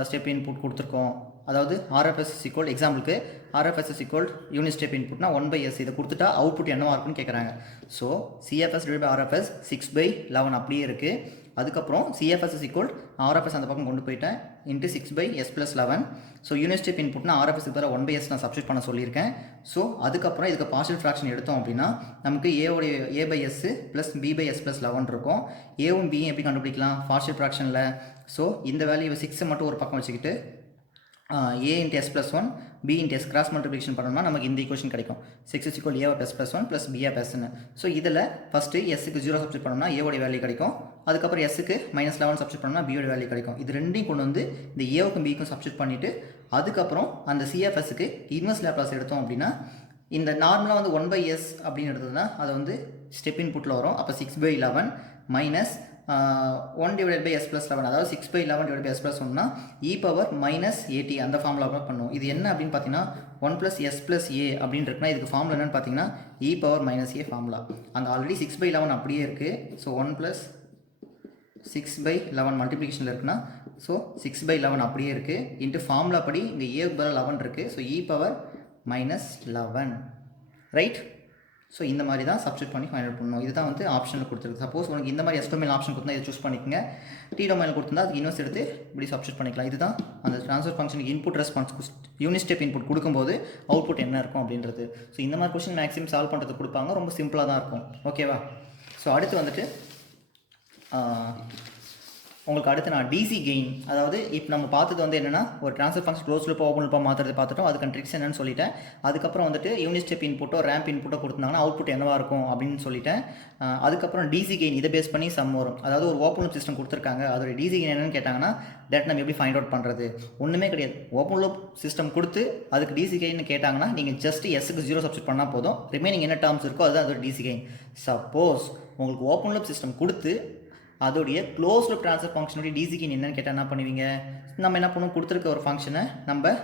ஸ்டெப் இன்புட் கொடுத்துருக்கோம். அதாவது RFS = எக்ஸாம்பிளுக்கு RFS = யூனிட் ஸ்டெப் இன்புட்னா 1/s இதை கொடுத்துட்டா அவுட்புட் என்னவாக இருக்குன்னு கேட்குறாங்க. ஸோ CFS / RFS 6/11 அப்படியே இருக்குது. அதுக்கப்புறம் CFS = RFS அந்த பக்கம் கொண்டு போயிட்டேன் into 6/s+11. So unit step இன்புட்னா RFS பதிலாக 1/s நான் சப்ஸ்டியூட் பண்ண சொல்லியிருக்கேன். ஸோ அதுக்கப்புறம் இதுக்கு பார்ஷியல் ஃப்ராக்ஷன் எடுத்தோம் அப்படின்னா நமக்கு a/s ப்ளஸ் b/s+11 இருக்கும். ஏவும் பியும் எப்படி கண்டுபிடிக்கலாம் பார்ஷியல் ஃப்ராக்ஷனில்? ஸோ இந்த வேல்யூ 6 மட்டும் ஒரு பக்கம் வச்சுக்கிட்டு a × s+1 b × s cross multiplication பண்ணோம்னா நமக்கு இந்த ஈக்குவேஷன் கிடைக்கும். 6 = a/s+1 ப்ளஸ் b/sன்னு. ஸோ இதில் ஃபஸ்ட்டு எஸ்க்கு 0 சப்ஸ்டியூட் பண்ணோம்னா ஏவோடைய வேல்யூ கிடைக்கும். அதுக்கப்புறம் எஸ்க்கு -11 சப்ஸ்டியூட் பண்ணோம்னா பியோட வேல்யூ கிடைக்கும். இது ரெண்டையும் கொண்டு வந்து இந்த ஏவுக்கும் பிக்கும் சப்ஸ்டியூட் பண்ணிவிட்டு அதுக்கப்புறம் அந்த CFSக்கு இன்வெர்ஸ் லாப்லாஸ் எடுத்தோம் அப்படின்னா இந்த நார்மலாக வந்து 1/s அப்படின்னு எடுத்ததுன்னா அதை வந்து ஸ்டெப் இன்புட்டில் வரும். அப்போ 6/11 மைனஸ் 1/s+11 அதாவது 6/11/s+1னா e⁻−at அந்த ஃபார்முலா பண்ணுவோம். இது என்ன அப்படின்னு பார்த்தீங்கன்னா 1+s+a அப்படின்னு இருக்குன்னா இதுக்கு ஃபார்முலா என்னன்னு பார்த்தீங்கன்னா e⁻−a ஃபார்முலா. அங்கே ஆல்ரெடி 6/11 அப்படியே இருக்குது. ஸோ 1+6/11 மல்டிப்ளிகேஷனில் இருக்குன்னா ஸோ 6/11 அப்படியே இருக்குது இன்ட்டு ஃபார்முலா படி இங்கே a பதில் 11 இருக்குது. So e⁻−11 right. ஸோ இந்த மாதிரி தான் சப்ஸ்டிட் பண்ணி ஃபைண்ட் அவுட் பண்ணணும். இதுதான் வந்து ஆப்ஷனில் கொடுத்துருக்கு. சப்போஸ் உங்களுக்கு இந்த மாதிரி எஸ் டொமைன் ஆப்ஷன் கொடுத்தா இதை சூஸ் பண்ணிக்கோங்க. டி டொமைன் கொடுத்துருந்தா அதுக்கு இன்வெர்ஸ் எடுத்து இப்படி சப்ஸ்டிட் பண்ணிக்கலாம். இதுதான் அந்த ட்ரான்ஸ்ஃபர் ஃபங்க்ஷனுக்கு input response unit step input கொடுக்கும்போது அவுட்புட் என்ன இருக்கும் அப்படின்றது. ஸோ இந்த மாதிரி கொஸ்டின் மேக்ஸிமம் சால்வ் பண்ணுறது கொடுப்பாங்க. ரொம்ப சிம்பிளாக தான் இருக்கும். ஓகேவா? ஸோ அடுத்து வந்துட்டு உங்களுக்கு அடுத்து நான் டிசி கெயின், அதாவது இப்போ நம்ம பார்த்தது வந்து என்னென்னா ஒரு ட்ரான்ஸ்ஃபர் ஃபங்க்ஷன் க்ளோஸ் லூப்பாக ஓப்பன் லூப்பாக மாற்றுறது பார்த்துட்டோம். அதுக்கான ட்ரிக்ஸ் என்னன்னு சொல்லிட்டேன். அதுக்கப்புறம் வந்துட்டு யூனிட் ஸ்டெப் இன்புட்டோ ரேம்ப் இன்புட்டோ கொடுத்தாங்கன்னா அவுட்புட் என்னவாக இருக்கும் அப்படின்னு சொல்லிட்டேன். அதுக்கப்புறம் டிசி கெயின் இதை பேஸ் பண்ணி சம் வரும். அதாவது ஒரு ஓப்பன் லூப் சிஸ்டம் கொடுத்துருக்காங்க, அதோட டிசி கெயின் என்னன்னு கேட்டாங்கன்னா டேட் நம்ம எப்படி ஃபைண்ட் அவுட் பண்ணுறது? ஒன்றுமே கிடையாது. ஓப்பன் லூப் சிஸ்டம் கொடுத்து அதுக்கு டிசி கெயின் கேட்டாங்கன்னா நீங்கள் ஜஸ்ட் எஸ்க்கு 0 சப்ஸ்டிட் பண்ணால் போதும். ரிமைனிங் என்ன டேர்ம்ஸ் இருக்கோ அதுதான் அதோட டிசி கெயின். சப்போஸ் உங்களுக்கு ஓப்பன் லூப் சிஸ்டம் கொடுத்து அதோடைய க்ளோஸ் லூப் ட்ரான்ஸ்ஃபர் ஃபங்க்ஷனுடைய டிசி கெயின் என்னன்னு கேட்டால் என்ன பண்ணுவீங்க? நம்ம என்ன பண்ணுவோம், கொடுத்துருக்க ஒரு ஃபங்க்ஷனை நம்ம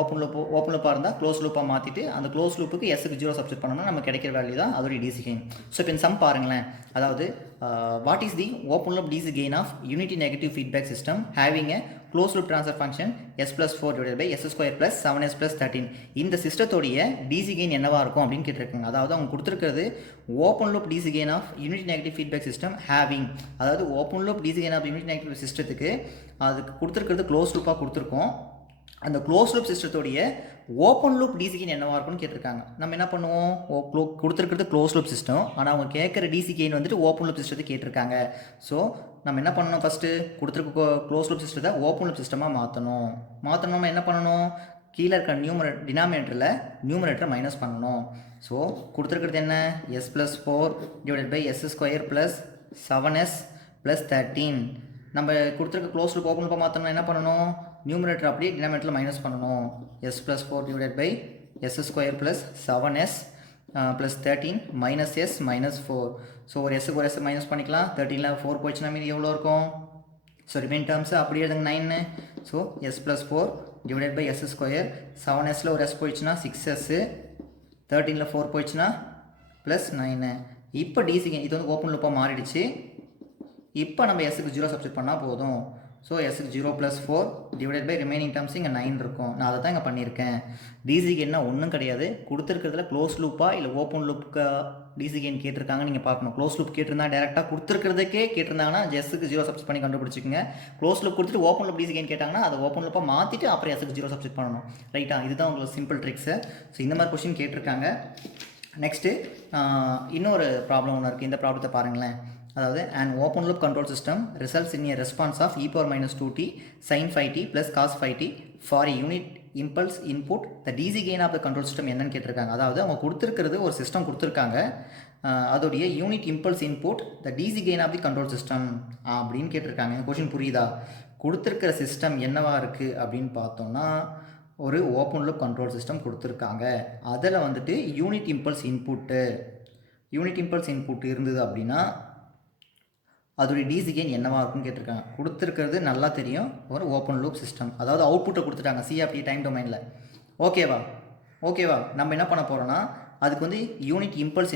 ஓப்பன் லூப்பாக இருந்தால் க்ளோஸ் லூப்பாக மாற்றிட்டு அந்த க்ளோஸ் லூப்புக்கு எஸ்க்கு 0 சப்ஸ்டிட் பண்ணோம்னா நம்ம கிடைக்கிற வேல்யூ தான் அதோடைய டிசி கெயின். ஸோ இப்போ இந்த சம் பாருங்களேன். அதாவது what is the open loop DC gain of unity negative feedback system having a closed loop transfer function s+4 divided by s² + 7s + 13. இந்த சிஸ்டத்தோடைய டிசி கெயின் என்னவா இருக்கும் அப்படின்னு கேட்டிருக்காங்க. அதாவது அவங்க கொடுத்துருக்கிறது open loop DC gain of unity negative feedback system having, அதாவது open loop DC gain of unity negative சிஸ்டத்துக்கு அதுக்கு கொடுத்துருக்கிறது க்ளோஸ் லூப்பாக கொடுத்துருக்கோம். அந்த க்ளோஸ் லூப் சிஸ்டத்தோடைய ஓப்பன் லூப் டிசி கெயின் என்னவாக இருக்கும்னு கேட்டிருக்காங்க. நம்ம என்ன பண்ணுவோம், கொடுத்துருக்கிறது க்ளோஸ் லூப் சிஸ்டம், ஆனால் அவங்க கேட்குற டிசி கெயின் வந்துட்டு ஓப்பன் லூப் சிஸ்டத்தை கேட்டிருக்காங்க. ஸோ நம்ம என்ன பண்ணணும், ஃபஸ்ட்டு கொடுத்துருக்க க்ளோஸ் லூப் சிஸ்டத்தை ஓப்பன் லூப் சிஸ்டமாக மாற்றணும். என்ன பண்ணணும், கீழே இருக்க டினாமினேட்டரில் நியூமரேட்டரை மைனஸ் பண்ணணும். ஸோ கொடுத்துருக்கிறது என்ன, s+4 divided by s² + 7s + 13. நம்ம கொடுத்துருக்க க்ளோஸ் லூப் ஓப்பன் லூப்பாக மாற்றணும். என்ன பண்ணணும், நியூமரேட்டர் அப்படியே டினாமினேட்டரில் மைனஸ் பண்ணணும். s+4 divided by s² + 7s + 13 - s - 4. So ஒரு s ஒரு s மைனஸ் பண்ணிக்கலாம். 13ல் 4 போயிடுச்சுன்னா மீதி எவ்வளோ இருக்கும்? ஸோ ரிமைன் டேர்ம்ஸ் அப்படியே எழுதுங்க 9. So s+4 divided by s², 7sல ஒரு s போயிடுச்சுன்னா 6s, 13ல் 4 போயிடுச்சுன்னா +9. இப்போ டிசி கெயின் இது வந்து ஓப்பன் லூப்பாக மாறிடுச்சு. இப்போ நம்ம எஸ்க்கு 0 சப்ஸ்டிட் பண்ணால் போதும். ஸோ எஸ்க்கு 0 + 4 டிவைடட் பை ரிமைனிங் டேர்ம்ஸ் இங்கே 9 இருக்கும். நான் அதை தான் இங்கே பண்ணியிருக்கேன். டிசி கெயின்னா ஒன்றும் கிடையாது. கொடுத்துருக்கிறதுல க்ளோஸ் லூப்பாக இல்லை ஓப்பன் லூப்புக்கு டிசி கெயின் கேட்டிருக்காங்க நீங்கள் பார்க்கணும். க்ளோஸ் லூப் கேட்டிருந்தா டேரெக்டாக கொடுத்துருக்கிறதுக்கே கேட்டிருந்தாங்கன்னா எஸ்க்கு 0 சப்ஸ்டிட் பண்ணி கண்டுபிடிச்சிக்கோங்க. க்ளோஸ் லூப் கொடுத்துட்டு ஓப்பன் லூப் டிசி கெயின் கேட்டாங்கன்னா அதை ஓப்பன் லூப்பாக மாற்றிட்டு அப்புறம் எஸ்க்கு 0 சப்ஸ்டிட் பண்ணணும். ரைட்டா? இதுதான் உங்களுக்கு சிம்பிள் ட்ரிக்ஸு. ஸோ இந்த மாதிரி கொஸ்டின் கேட்டிருக்காங்க. நெக்ஸ்ட்டு இன்னொரு ப்ராப்ளம் ஒன்று இருக்குது. இந்த ப்ராப்ளத்தை பாருங்களேன். அதாவது an open loop control system results in a response of e power minus 2t sin 5t plus cos 5t for a unit impulse input. The DC gain of the control system என்னன்னு கேட்டிருக்காங்க. அதாவது அவங்க கொடுத்துருக்கிறது ஒரு சிஸ்டம் கொடுத்துருக்காங்க, அதோடைய unit impulse input the DC gain of the control system அப்படின்னு கேட்டிருக்காங்க. கொஷின் புரியுதா? கொடுத்துருக்கிற சிஸ்டம் என்னவா இருக்குது அப்படின்னு பார்த்தோம்னா ஒரு ஓப்பன் லூப் கண்ட்ரோல் சிஸ்டம் கொடுத்துருக்காங்க. அதில் வந்துட்டு யூனிட் இம்பல்ஸ் இன்புட் இருந்தது அப்படின்னா அதோடைய டிசி கெயின் என்னவா இருக்குன்னு கேட்டிருக்காங்க. கொடுத்துருக்கிறது நல்லா தெரியும், ஒரு ஓப்பன் லூப் சிஸ்டம். அதாவது அவுட்புட்டை கொடுத்துட்டாங்க சிஆர்டி டைம் டொமைனில். ஓகேவா? நம்ம என்ன பண்ண போகிறோன்னா அதுக்கு வந்து யூனிட் இம்பல்ஸ்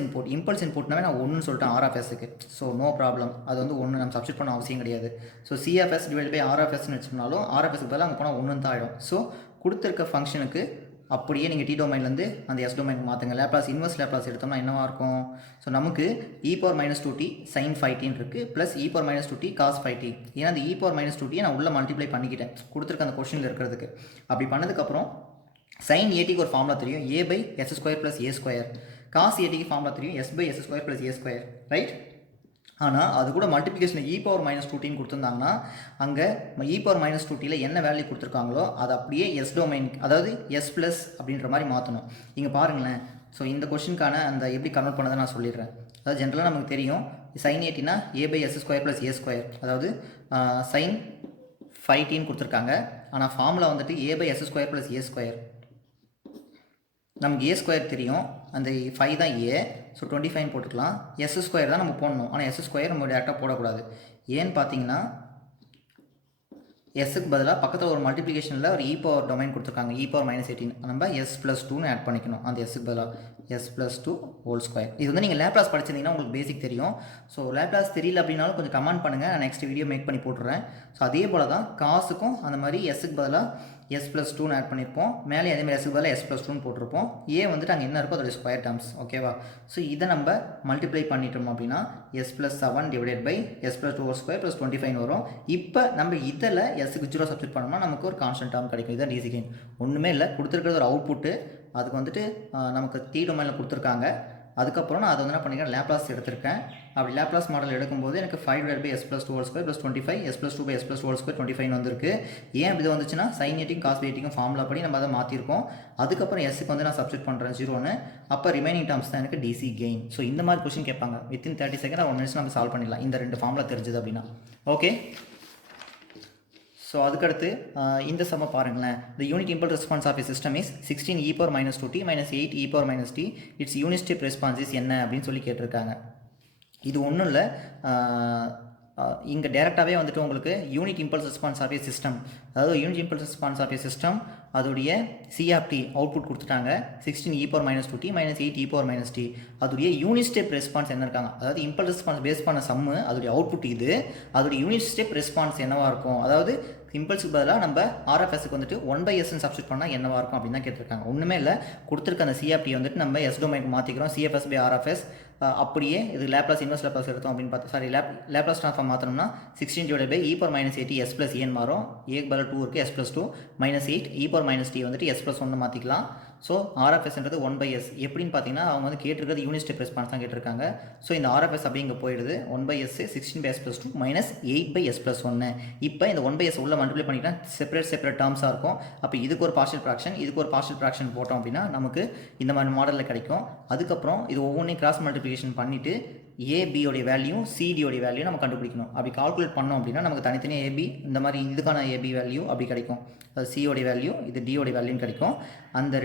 இன்புட்னாவே நான் 1ன்னு சொல்லிட்டேன் RFSக்கு. ஸோ நோ ப்ராப்ளம், அது வந்து 1 நம்ம சப்ஸ்டிட் பண்ண அவசியம் கிடையாது. ஸோ CFS டிவைட் பை RFSன்னு வச்சோம்னாலும் RFSக்கு பதிலாக அங்கே போனால் 1 தான் ஆகிடும். ஸோ கொடுத்துருக்க ஃபங்க்ஷனுக்கு அப்படியே நீங்கள் டி டொமைன்லேருந்து அந்த எஸ் டொமைனுக்கு மாற்றுங்க. லேப்லாஸ் இன்வெர்ஸ் லேப்லாஸ் எடுத்தோம்னா என்னவாக இருக்கும்? ஸோ நமக்கு e power minus 2t sin 5t இருக்குது plus e power minus 2t cos 5t. ஏன்னா அந்த e power minus 2t நான் உள்ளே மல்டிப்ளை பண்ணிக்கிட்டேன் கொடுத்துருக்க அந்த கொஷனில் இருக்கிறதுக்கு. அப்படி பண்ணதுக்கப்புறம் sin 80க்கு ஒரு ஃபார்முலா தெரியும், a/s² + a². cos 80க்கு ஃபார்முலா தெரியும், s/s² + a². ரைட்? ஆனால் அது கூட multiplication e power minus 2t கொடுத்துருந்தாங்கன்னா அங்கே e power minus 2tல என்ன வேல்யூ கொடுத்துருக்காங்களோ அதை அப்படியே எஸ் டொமைன், அதாவது s ப்ளஸ் அப்படின்ற மாதிரி மாற்றணும். இங்கே பாருங்களேன். ஸோ இந்த கொஷினுக்கான அந்த எப்படி கன்வெர்ட் பண்ணதை நான் சொல்லிடுறேன். அதாவது ஜென்ரலாக நமக்கு தெரியும் sin 80னா a/s² + a², அதாவது sin 5tன்னு கொடுத்துருக்காங்க. ஆனால் ஃபார்முலா வந்துட்டு a/s² + a². நமக்கு a² தெரியும், அந்த 5 தான் a. ஸோ 25 போட்டுக்கலாம். s² தான் நம்ம போடணும், ஆனால் s² நம்ம டேரெக்டாக போடக்கூடாது. ஏன்னு பார்த்தீங்கன்னா எஸ்ஸுக்கு பதிலாக பக்கத்தில் ஒரு மல்டிப்ளிகேஷனில் ஒரு e power டொமைன் கொடுத்துருக்காங்க, e power minus 18. நம்ம s + 2ன்னு ஆட் பண்ணிக்கணும் அந்த எஸ்ஸுக்கு பதிலாக. S plus two whole square. இது வந்து நீங்கள் லேப்லாஸ் படிச்சிருந்தீங்கன்னா உங்களுக்கு பேசிக் தெரியும். ஸோ லேப்லாஸ் தெரியல அப்படின்னாலும் கொஞ்சம் கமெண்ட் பண்ணுங்கள், நான் நெக்ஸ்ட் வீடியோ மேக் பண்ணி போட்டுறேன். ஸோ அதே போல் தான் காசுக்கும் அந்த மாதிரி எஸ்ஸுக்கு பதிலாக எஸ் ப்ளஸ் டூன்னு ஆட் பண்ணியிருப்போம், மேலே அதேமாதிரி எஸ்ஸுக்கு பதிலாக எஸ் ப்ளஸ் டூன்னு போட்டிருப்போம். ஏ வந்துட்டு அங்கே என்ன இருக்கோ அதோடைய ஸ்கொயர் டேர்ம்ஸ். ஓகேவா? ஸோ இதை நம்ம மல்டிப்ளை பண்ணிட்டோம் அப்படின்னா s plus 7 divided by s plus 2 whole square plus 25 வரும். இப்போ நம்ம இதில் எஸ்ஸுக்கு 0 சப்ஸ்டிட் பண்ணோம்னா நமக்கு ஒரு கான்ஸ்டன்ட் டேர்ம் கிடைக்கும். இதுதான் டிசி கெயின். ஒன்றுமே இல்லை, கொடுத்துருக்கிறது ஒரு அவுட்புட்டு. அதுக்கு வந்துட்டு நமக்கு டி டொமைனில் கொடுத்துருக்காங்க. அதுக்கப்புறம் நான் அதை வந்து என்ன பண்ணிக்கிறேன், லேப்லாஸ் எடுத்திருக்கேன். அப்படி லேப்லாஸ் மாடல் எடுக்கும்போது எனக்கு 5 divide by s plus 2 whole square plus 25 s plus 2 by s plus whole square 25 வந்திருக்கு. ஏன் இது வந்துச்சுன்னா சைன் ஏட்டிங் காஸ் ஏட்டிங்கும் ஃபார்முலா படி நம்ம அதை மாற்றிருக்கோம். அதுக்கப்புறம் எஸ்ஸுக்கு வந்து நான் சப்ஸ்டிட் பண்ணுறேன் 0ன்னு. அப்போ ரிமைனிங் டேர்ம்ஸ் தான் எனக்கு டிசி கெயின். ஸோ இந்த மாதிரி கொஸ்டின் கேட்பாங்க. வித்தின் 30 செகண்ட் 1 மினிட்ஸ் நம்ம சால்வ் பண்ணிடலாம் இந்த ரெண்டு ஃபார்முலா தெரிஞ்சது அப்படின்னா. ஓகே, ஸோ அதுக்கடுத்து இந்த சம்ம பாருங்களேன். The unit impulse response of a system is 16 e power minus 2t minus 8 e power minus t. It's unit step response என்ன அப்படின்னு சொல்லி கேட்டிருக்காங்க. இது ஒன்றும் இல்லை, இங்கே டேரெக்டாகவே வந்துட்டு உங்களுக்கு unit impulse response of a system, அதாவது unit impulse response of a system அதோடைய சிஆர்டி அவுட்புட் கொடுத்துட்டாங்க 16 e power minus 2t minus 8 e power minus t. அதோடைய யூனிட் ஸ்டெப் ரெஸ்பான்ஸ் என்ன இருக்காங்க, அதாவது இம்பல்ஸ் ரெஸ்பான்ஸ் பேஸ் பண்ண சம்மு அதோடைய அவுட்புட் இது. அதோடைய யூனிட் ஸ்டெப் ரெஸ்பான்ஸ் என்னவாக இருக்கும், அதாவது இம்பல்ஸுக்கு பதிலாக நம்ம ஆர்எஃப்எஸ்க்கு வந்துட்டு 1/s சப்ஸ்டிட் பண்ணால் என்னவாக இருக்கும் அப்படின்னு தான் கேட்டிருக்காங்க. ஒன்றுமே இல்லை, கொடுத்துருக்க அந்த சிஆர்டி வந்துட்டு நம்ம எஸ் டொமைனுக்கு மாற்றிக்கிறோம், சிஎஃப்எஸ் பை ஆர்எஃப்எஸ். அப்படியே இது லேப்லாஸ் இன்வெர்ஸ் லேப்லாஸ் எடுத்தோம் அப்படின்னு பார்த்தா, சாரி லேப்லாஸ் ட்ரான்ஸ்ஃபார்ம் மாற்றணும்னா 16 divide by e power minus 8 s plus n மாறும். ஏக்கு பதில் 2 இருக்குது, s plus 2 minus 8 e power minus t வந்துட்டு s plus 1 மாற்றிக்கலாம். ஸோ ஆர்எஃப்எஸ்ன்றது 1/s எப்படின்னு பார்த்தீங்கன்னா அவங்க வந்து கேட்டிருக்கிறது யூனிட் ஸ்டெப் ரெஸ்பான்ஸ் தான் கேட்டிருக்காங்க. ஸோ இந்த ஆர்எஃப்எஸ் அப்படி இங்கே போயிடுது. 1/s 16 by s plus 2 minus 8 by s plus 1. இப்போ இந்த 1/s உள்ள மல்டிப்ளை பண்ணிக்கிட்டா செப்பரேட் டேர்ம்ஸாக இருக்கும். அப்போ இதுக்கு ஒரு பார்ஷியல் ஃப்ராக்ஷன், இதுக்கு ஒரு பார்ஷியல் ஃப்ராக்ஷன் போட்டோம் அப்படின்னா நமக்கு இந்த மாதிரி மாடலில் கிடைக்கும். அதுக்கப்புறம் இது ஒவ்வொன்றையும் கிராஸ் மல்டிப்ளிகேஷன் பண்ணிவிட்டு ஏபியோடைய வேல்யூ சிடியோடைய வேல்யூ நம்ம கண்டுபிடிக்கணும். அப்படி கால்குலேட் பண்ணோம் அப்படின்னா நமக்கு தனித்தனியாக ஏபி இந்த மாதிரி இதுக்கான ஏபி வேல்யூ அப்படி கிடைக்கும். அது சியோடைய வேல்யூ, இது டியோடைய வேல்யூன்னு கிடைக்கும். அந்த